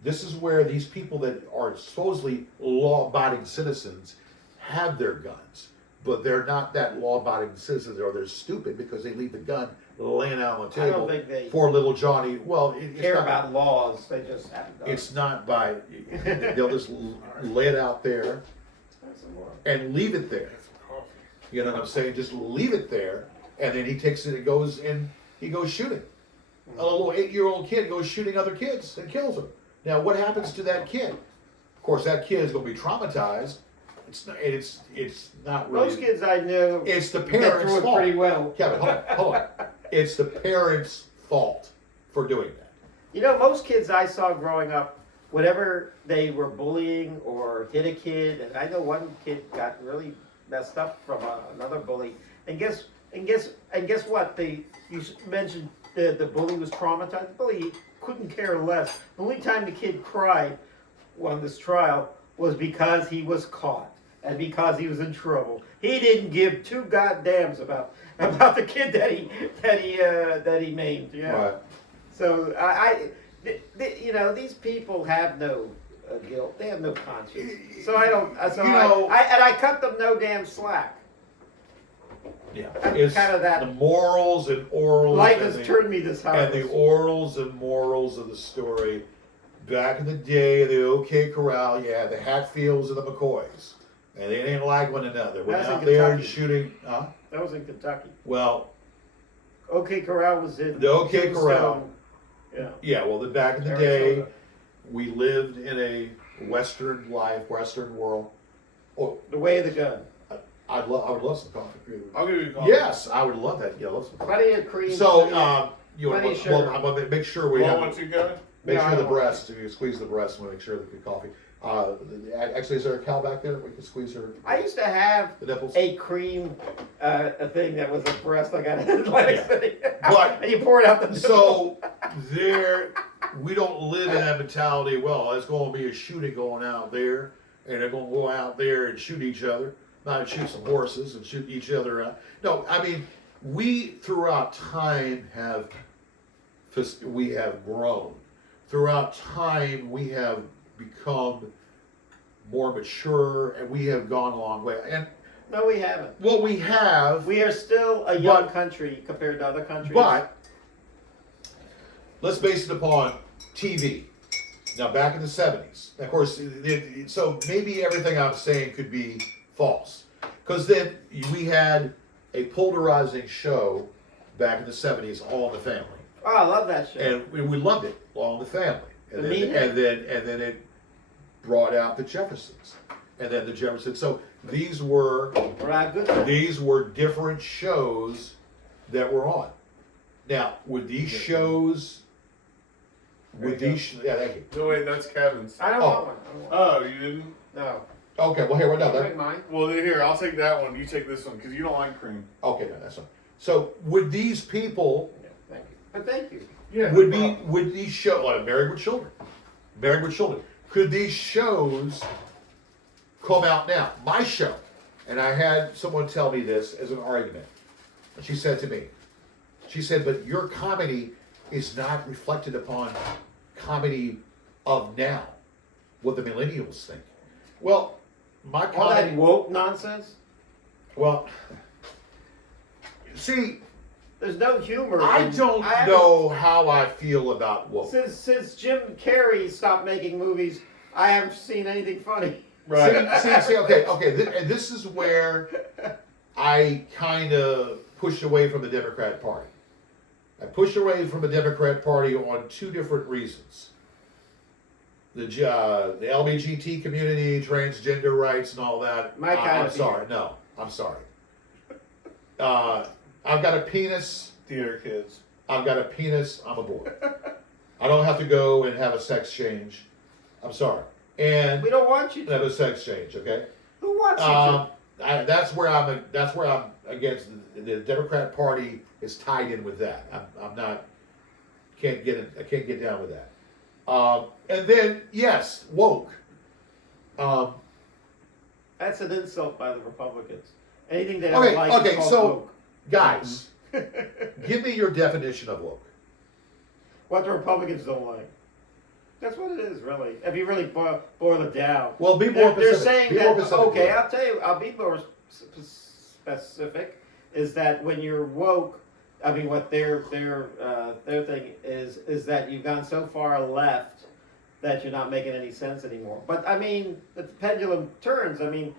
This is where these people that are supposedly law-abiding citizens have their guns, but they're not that law-abiding citizens, or they're stupid because they leave the gun laying out on the I table don't think they for little Johnny. Well, care about laws. They just have guns. It's not by, they'll just lay it out there and leave it there. You know what I'm saying? Just leave it there, and then he takes it and goes shooting. A little 8-year-old kid goes shooting other kids and kills them. Now, what happens to that kid? Of course, that kid is going to be traumatized. It's not really. Most kids I knew. It's the get parents' through it fault. pretty well. Kevin, hold on. It's the parents' fault for doing that. Most kids I saw growing up, whenever they were bullying or hit a kid, and I know one kid got really messed up from another bully. And guess what? You mentioned the bully was traumatized. The bully couldn't care less. The only time the kid cried on this trial was because he was caught. and because he was in trouble, he didn't give two goddams about the kid that he maimed. Yeah. Right. So you know, these people have no guilt. They have no conscience. So I don't. So You know- I cut them no damn slack. Yeah. I'm It's kind of that- the morals and orals. Life and has the- turned me this hard. And the orals and morals of the story. Back in the day, the OK Corral, yeah, the Hatfields and the McCoys. And they didn't like one another. Went That's in out there and Kentucky. shooting. Huh? That was in Kentucky. Well, OK Corral was in The OK Tombstone. Corral. Yeah. yeah, well, back in the day, Arizona. we lived in a Western life, Western world. Oh, The way of the gun. I would love some coffee. I'll give you a call. Yes, I would love that. Yeah, love some coffee. Plenty of cream. So, plenty you want plenty of well, sugar. I'm gonna make sure we Want have one too, Kevin? make No, sure I the don't want breast. You squeeze the breast. and make sure the good coffee. Actually, is there a cow back there? We can squeeze her. I used to have The nipples. a cream a thing that was a breast I got in Atlantic Yeah. City. But- and you pour it out the nipple. So there, we don't live in that mentality. Well, there's going to be a shooting going out there, and they're going to go out there and shoot each other, not shoot some horses and shoot each other out. No, I mean, we throughout time have grown. Throughout time, we have become more mature, and we have gone a long way. And No, we haven't. what we have, We are still a young But- country compared to other countries. but let's base it upon TV. Now, back in the 70s, of course, so maybe everything I'm saying could be false. Because then we had a polarizing show back in the 70s, All in the Family. Oh, I love that show. And we loved it, All in the Family. And The then, meathead. and then it brought out the Jeffersons. And then the Jeffersons. So these were Right, good. these were different shows that were on. Now, would these shows? Would There you these? Yeah, thank you. No, wait, that's Kevin's. I don't Oh. want one. I don't want Oh, you didn't? No. Okay, well here we go. Take mine. Well, then here, I'll take that one. You take this one because you don't like cream. Okay, no, that's fine. So would these people Yeah, thank you. But thank you. Yeah. would these show like Married with Children? Married with Children. Could these shows come out now? My show, and I had someone tell me this as an argument. And she said to me, she said, but your comedy is not reflected upon comedy of now, what the millennials think. Well, my All that comedy, woke nonsense. well, see, There's no humor. I in- don't haven't- know how I feel about woke. Since Jim Carrey stopped making movies, I haven't seen anything funny. Right. See, okay, and this is where I kind of push away from the Democratic Party. I push away from the Democrat Party on two different reasons. The LGBT community, transgender rights, and all that. My kind I'm of sorry. No, I'm sorry. I've got a penis. Theater kids. I've got a penis. I'm a boy. I don't have to go and have a sex change. I'm sorry. And We don't want you to. have a sex change, okay? Who wants you to? That's where I'm against. The Democrat Party is tied in with that. I'm not. Can't get it. I can't get down with that. And then yes, woke. That's an insult by the Republicans. Anything they don't like Okay. is called So, woke. guys, give me your definition of woke. What the Republicans don't like. That's what it is, really. If you really boil it down. Well, be more They're specific. saying Be more that, specific. okay, I'll tell you, I'll be more specific, is that when you're woke, I mean, what their thing is that you've gone so far left that you're not making any sense anymore. But, I mean, the pendulum turns. I mean,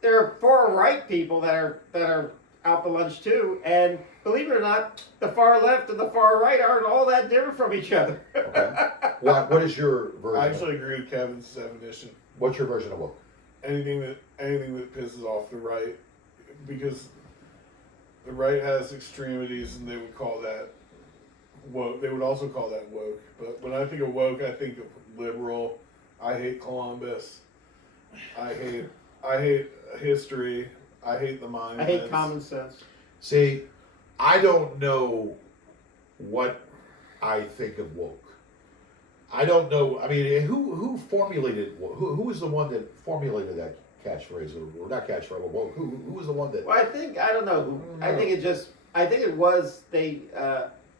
there are far right people that are out to lunch too, and believe it or not, the far left and the far right aren't all that different from each other. Okay. What is your version? I actually agree with Kevin's definition. What's your version of woke? Anything that pisses off the right, because the right has extremities, and they would call that woke. They would also call that woke. But when I think of woke, I think of liberal. I hate Columbus. I hate history. I hate the I monuments. hate common sense. See, I don't know what I think of woke. I don't know. I mean, who formulated? Who was the one that formulated that catchphrase, or not catchphrase. Well, who was the one that? Well, I don't know who. I think it was they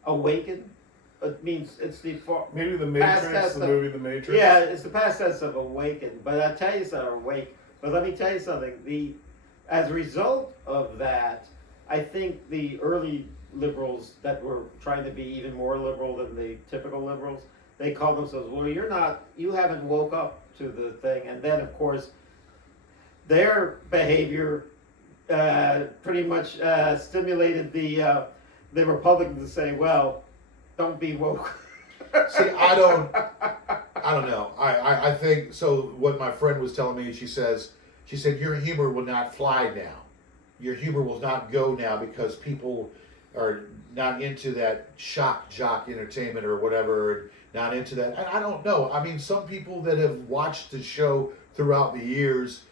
awakened. It means it's the Maybe the past Matrix, tense the of- movie The Matrix. Yeah, it's the past tense of awaken. But I tell you something, awake. But let me tell you something. As a result of that, I think the early liberals that were trying to be even more liberal than the typical liberals, they called themselves, well, you haven't woke up to the thing. And then, of course, their behavior pretty much stimulated the Republicans to say, well, don't be woke. See, I don't know. I think so. What my friend was telling me, she said your humor will not fly now. Your humor will not go now because people are not into that shock jock entertainment or whatever, not into that. And I don't know. I mean, some people that have watched the show throughout the years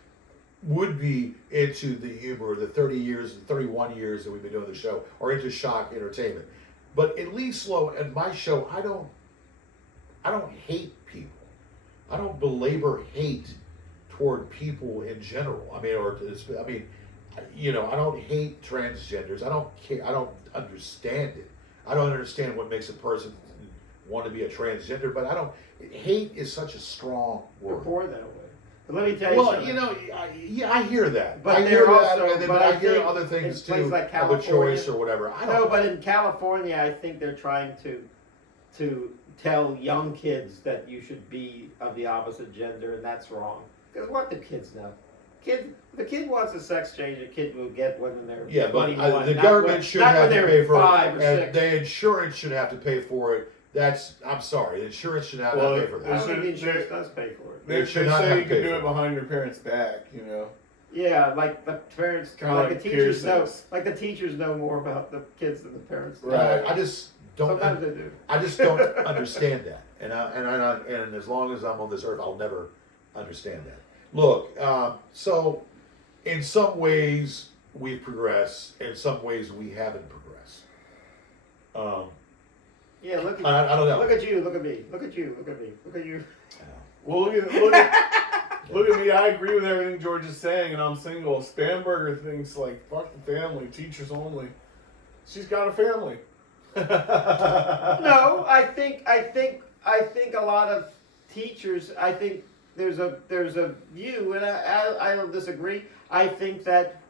would be into the humor, the 31 years that we've been doing the show, or into shock entertainment. But at least, Slow, at my show, I don't hate people. I don't belabor hate toward people in general. I mean, I don't hate transgenders. I don't care. I don't understand it. I don't understand what makes a person want to be a transgender. But hate is such a strong They're word. born that way. But let me tell you something. I hear that. But I hear they're that, also- and then but I I hear think other in things places too, like of a choice California- or whatever. I don't No, know. but in California, I think they're trying to tell young kids that you should be of the opposite gender, and that's wrong. Because what do kids know? If a kid wants a sex change, a kid will get one when they're Yeah, but 21. the not government when- should not have when to they're pay for 5 or it, and 6. the insurance should have to pay for it. I'm sorry, the insurance should have Well, to pay for I that. don't think the They- insurance does pay for it. They should not say have you to can pay do for it it. behind your parents' back, you know. Yeah, like the parents, Kinda like like the teachers know, piercings. like the teachers know more about the kids than the parents. do. Right. I just don't. Sometimes they do. I just don't understand that, and as long as I'm on this earth, I'll never understand that. Look, so in some ways we've progressed, in some ways we haven't progressed. Yeah, look at I don't know. Look at you, look at me, look at you, look at me, look at you. Well, look at me. I agree with everything George is saying, and I'm single. Spamberger thinks like fuck the family, teachers only. She's got a family. No, I think a lot of teachers. I think there's a view, and I don't disagree. I think that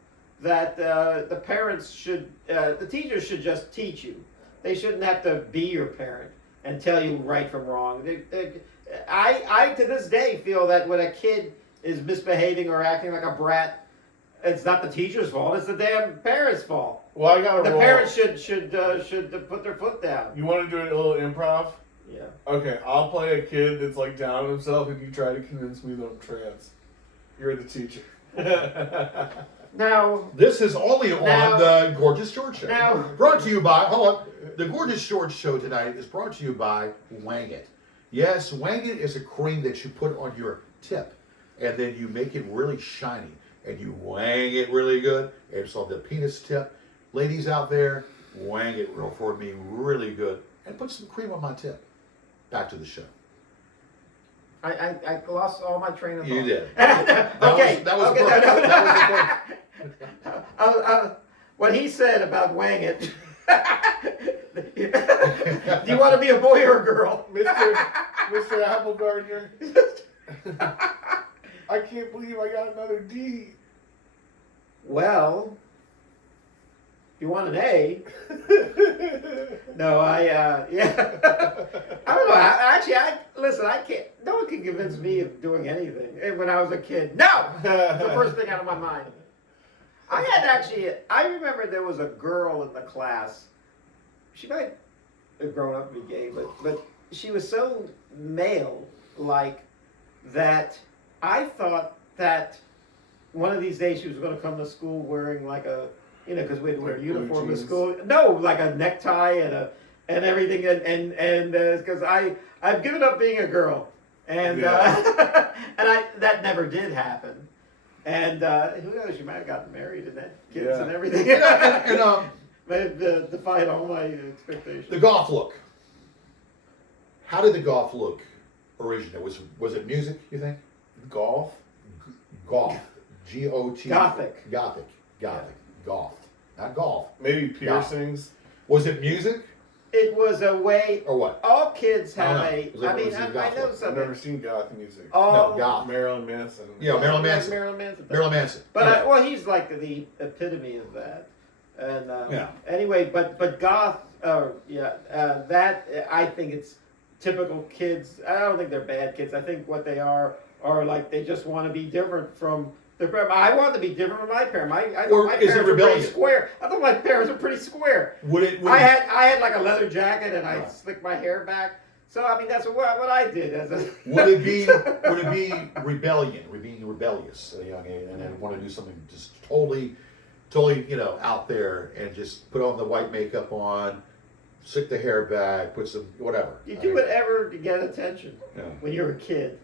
the parents should, the teachers should just teach you. They shouldn't have to be your parent and tell you right from wrong. I to this day feel that when a kid is misbehaving or acting like a brat, it's not the teacher's fault. It's the damn parents' fault. Well, I got a The roll. parents should put their foot down. You want to do a little improv? Yeah. Okay, I'll play a kid that's like down on himself, and you try to convince me that I'm trans. You're the teacher. Now, This is only Now- on the Gorgeous George Show. Now- Brought to you by, hold on. The Gorgeous George Show tonight is brought to you by Wang It. Yes, Wang It is a cream that you put on your tip, and then you make it really shiny, and you wang it really good. And so the penis tip, ladies out there, wang it for me really good, and put some cream on my tip. Back to the show. I lost all my train of thought. You did. Okay. That was okay, perfect. no, no. That was the What he said about wang it. Do you want to be a boy or a girl? Mr. Apple Gardner. I can't believe I got another D. Well, if you want an A. No, yeah. I don't know. Listen. I can't. No one can convince me of doing anything. And when I was a kid, no. That's the first thing out of my mind. I remember there was a girl in the class. She might have grown up to be gay, but she was so male-like that I thought that one of these days she was going to come to school wearing like a, because we had to wear a Like uniform blue to jeans. school. No, like a necktie and everything, and because I've given up being a girl, and Yeah. that never did happen. And who knows? You might have gotten married and had kids Yeah. and everything. and May have defied all my expectations. the golf look. How did the golf look originate? Was it music, you think? Golf? Golf. G-O-T. Gothic. Gothic. Goth. Not golf. Maybe piercings. Was it music It was a way. or what? All kids I don't have know. a. Was it- I mean, was it I goth know one? I've something. never seen goth music. All, No, goth. Marilyn Manson. Yeah, Marilyn Manson. Marilyn Manson. Marilyn Manson. But Yeah. well, he's like the epitome of that. And Yeah. anyway, but goth, that I think it's typical kids. I don't think they're bad kids. I think what they are like they just want to be different from their parents. I want to be different from my parents. I Or thought my is it parents were pretty rebellion? square. I thought my parents were pretty square. Would it? I had like a leather jacket and I Right. slicked my hair back. So I mean that's what I did as a. Would it be rebellion? Would it be rebellious at a young age, and then want to do something just totally, out there, and just put on the white makeup on, stick the hair back, put some whatever. You do whatever to get attention Yeah. when you're a kid.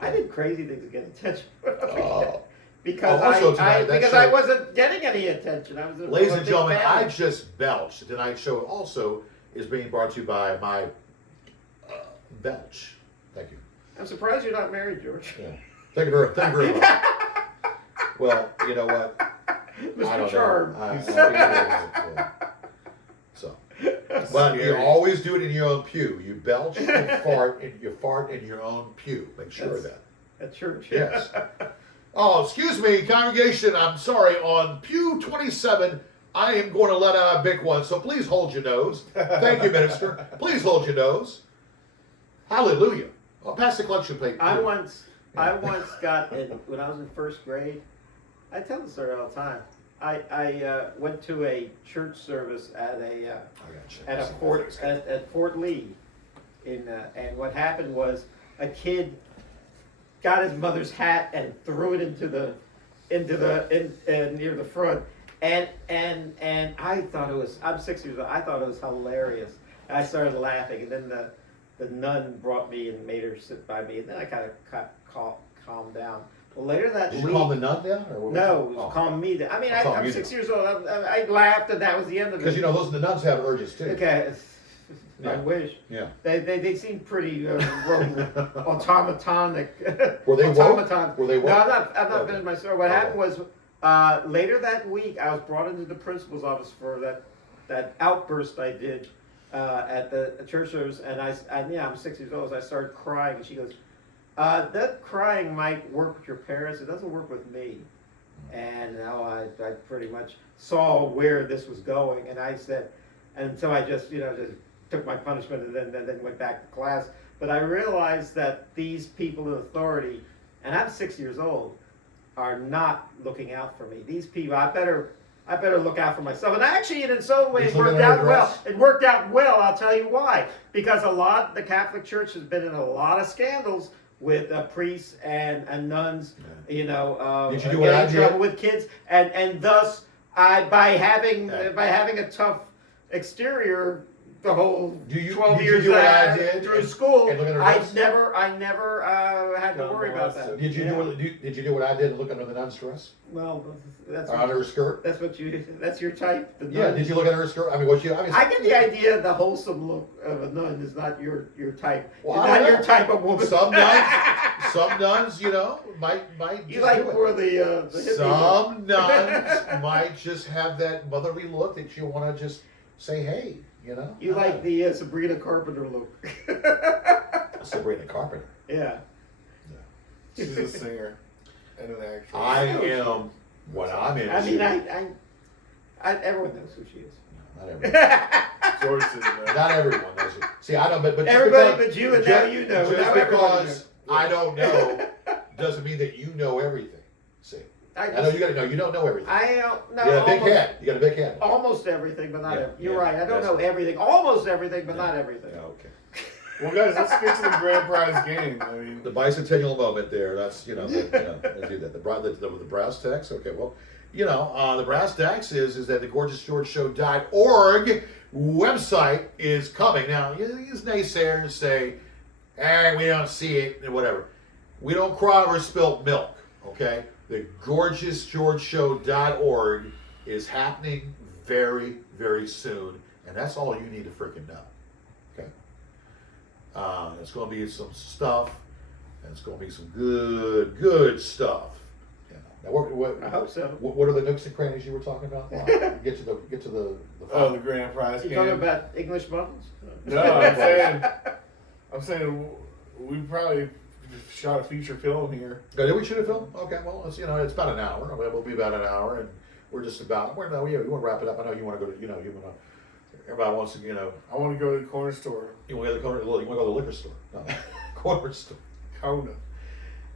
I did crazy things to get attention when I was a kid. Oh. Because Also tonight, that because show- I wasn't getting any attention. I was Ladies a and big gentlemen, family. I just belched. Tonight's show also is being brought to you by my belch. Thank you. I'm surprised you're not married, George. Yeah. Thank you very much. Well, you know what? I Mr. don't Charm. know. Yeah. So, but you scary. always do it in your own pew. You belch and fart, and you fart in your own pew. Make sure of that. At church. Yes. Oh, excuse me, congregation. I'm sorry. On pew 27, I am going to let out a big one. So please hold your nose. Thank you, minister. Please hold your nose. Hallelujah. Oh, pass the collection plate. I too. once got when I was in first grade. I tell the story all the time. I went to a church service at a I got you. at Fort Lee, and what happened was a kid got his mother's hat and threw it into the near the front, and I thought it was. I'm 6 years old. I thought it was hilarious. And I started laughing, and then the nun brought me and made her sit by me, and then I kind of calmed down. Well, later that Did week, you calm the nun down? Or what? no, it was Oh. calm me down. I mean, Calm I'm you 6 down. years old. I laughed, and that was the end of it. Because those the nuns have urges too. Okay, I Yeah. wish. Yeah. They seem pretty automatonic. Were they woke? Automaton. Were they woke? No, I'm not Okay. finished my story. What Okay. happened was later that week, I was brought into the principal's office for that outburst I did at the church service, and I'm 6 years old. So I started crying, and she goes, "That crying might work with your parents. It doesn't work with me." And now I pretty much saw where this was going, and I said, and so I just just took my punishment and then went back to class. But I realized that these people in authority, and I'm 6 years old, are not looking out for me. These people, I better look out for myself. And actually, in some ways, You it look worked at out her well. dress? It worked out well. I'll tell you why. Because the Catholic Church has been in a lot of scandals with priests and nuns. Did you do Getting what I in did? trouble with kids, and thus by having a tough exterior the whole Did you 12 do years what I that did through and- school, and look at her I dress? never had to Got worry about that. molested. Did you Yeah. did you do what I did and look under the nun's dress? Well, that's Or under her skirt? that's your type. The Yeah. nun. Did you look at her skirt? I mean, I get the idea the wholesome look of a nun is not your type. Well, It's I not don't your know. type of woman. Some nuns, might You just like do it. more the hippie look. Some nuns might just have that motherly look that you want to just say, hey, You like the Sabrina Carpenter look. Sabrina Carpenter. Yeah. She's a singer and an actress. I am what I'm into. I mean, everyone knows who she is. Not everyone. George didn't know. Not everyone knows it. See, I don't, but just Everybody because, but you, and now you know. Just Now everybody because knows. I don't know doesn't mean that you know everything. See, I know you don't know everything. I don't know. You got a big almost, head. You got a big head. almost everything, but not Yeah, everything. You're yeah, right. I don't that's know it. everything. Almost everything, but not everything. Yeah, okay. Well, guys, let's get to the grand prize game. I mean, The bicentennial moment there. That's they do that. The brass tacks. Okay, well, the brass tacks is that the gorgeousgeorgeshow.org website is coming now. These naysayers say, "Hey, we don't see it," and whatever. We don't cry over spilt milk. Okay, the gorgeousgeorgeshow.org is happening very, very soon, and that's all you need to freaking know. Okay. It's going to be some stuff, and it's going to be some good stuff. Now, what, I hope so. what are the nooks and crannies you were talking about? Get to the Oh, the grand prize You game. talking about English muffins? No, I'm saying we probably shot a feature film here. Did we shoot a film? Okay, well, it's it's about an hour. We'll be about an hour, and we're just about. We want to wrap it up. I know you want to go to. You want to. Everybody wants to. I want to go to the corner store. You want to go to the corner. You want to go to the liquor store. No, corner store. Kona.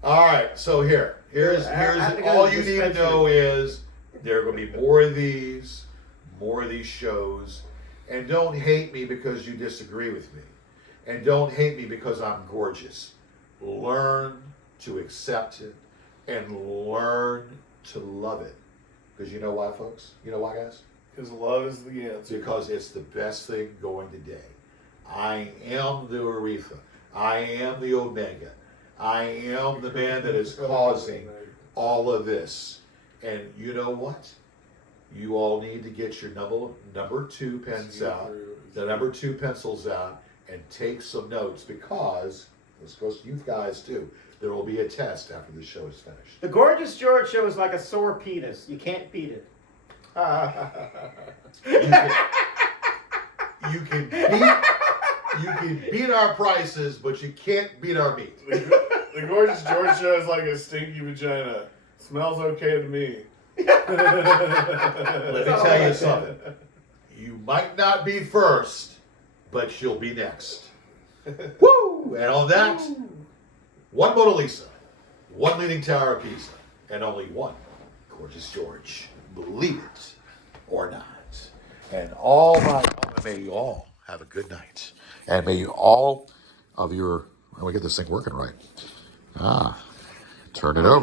All right, so here's I have to go all to you the need to dispensary. know is there are going to be more of these shows, and don't hate me because you disagree with me, and don't hate me because I'm gorgeous. Learn to accept it and learn to love it, because you know why, folks? You know why, guys? Because love is the answer. Because it's the best thing going today. I am the Aretha. I am the Omega. I am the man that is causing all of this. And you know what? You all need to get your number 2 pens out, the number 2 pencils out, and take some notes, because this goes to you guys too. There will be a test after the show is finished. The Gorgeous George show is like a sore penis. You can't beat it. You can beat our prices, but you can't beat our meat. The Gorgeous George show is like a stinky vagina. Smells okay to me. Let me tell you something. You might not be first, but you'll be next. Woo! And on that, one Mona Lisa, one Leaning Tower of Pisa, and only one Gorgeous George. Believe it or not. And may you all have a good night. And may you all of your, let me get this thing working right. Turn it over.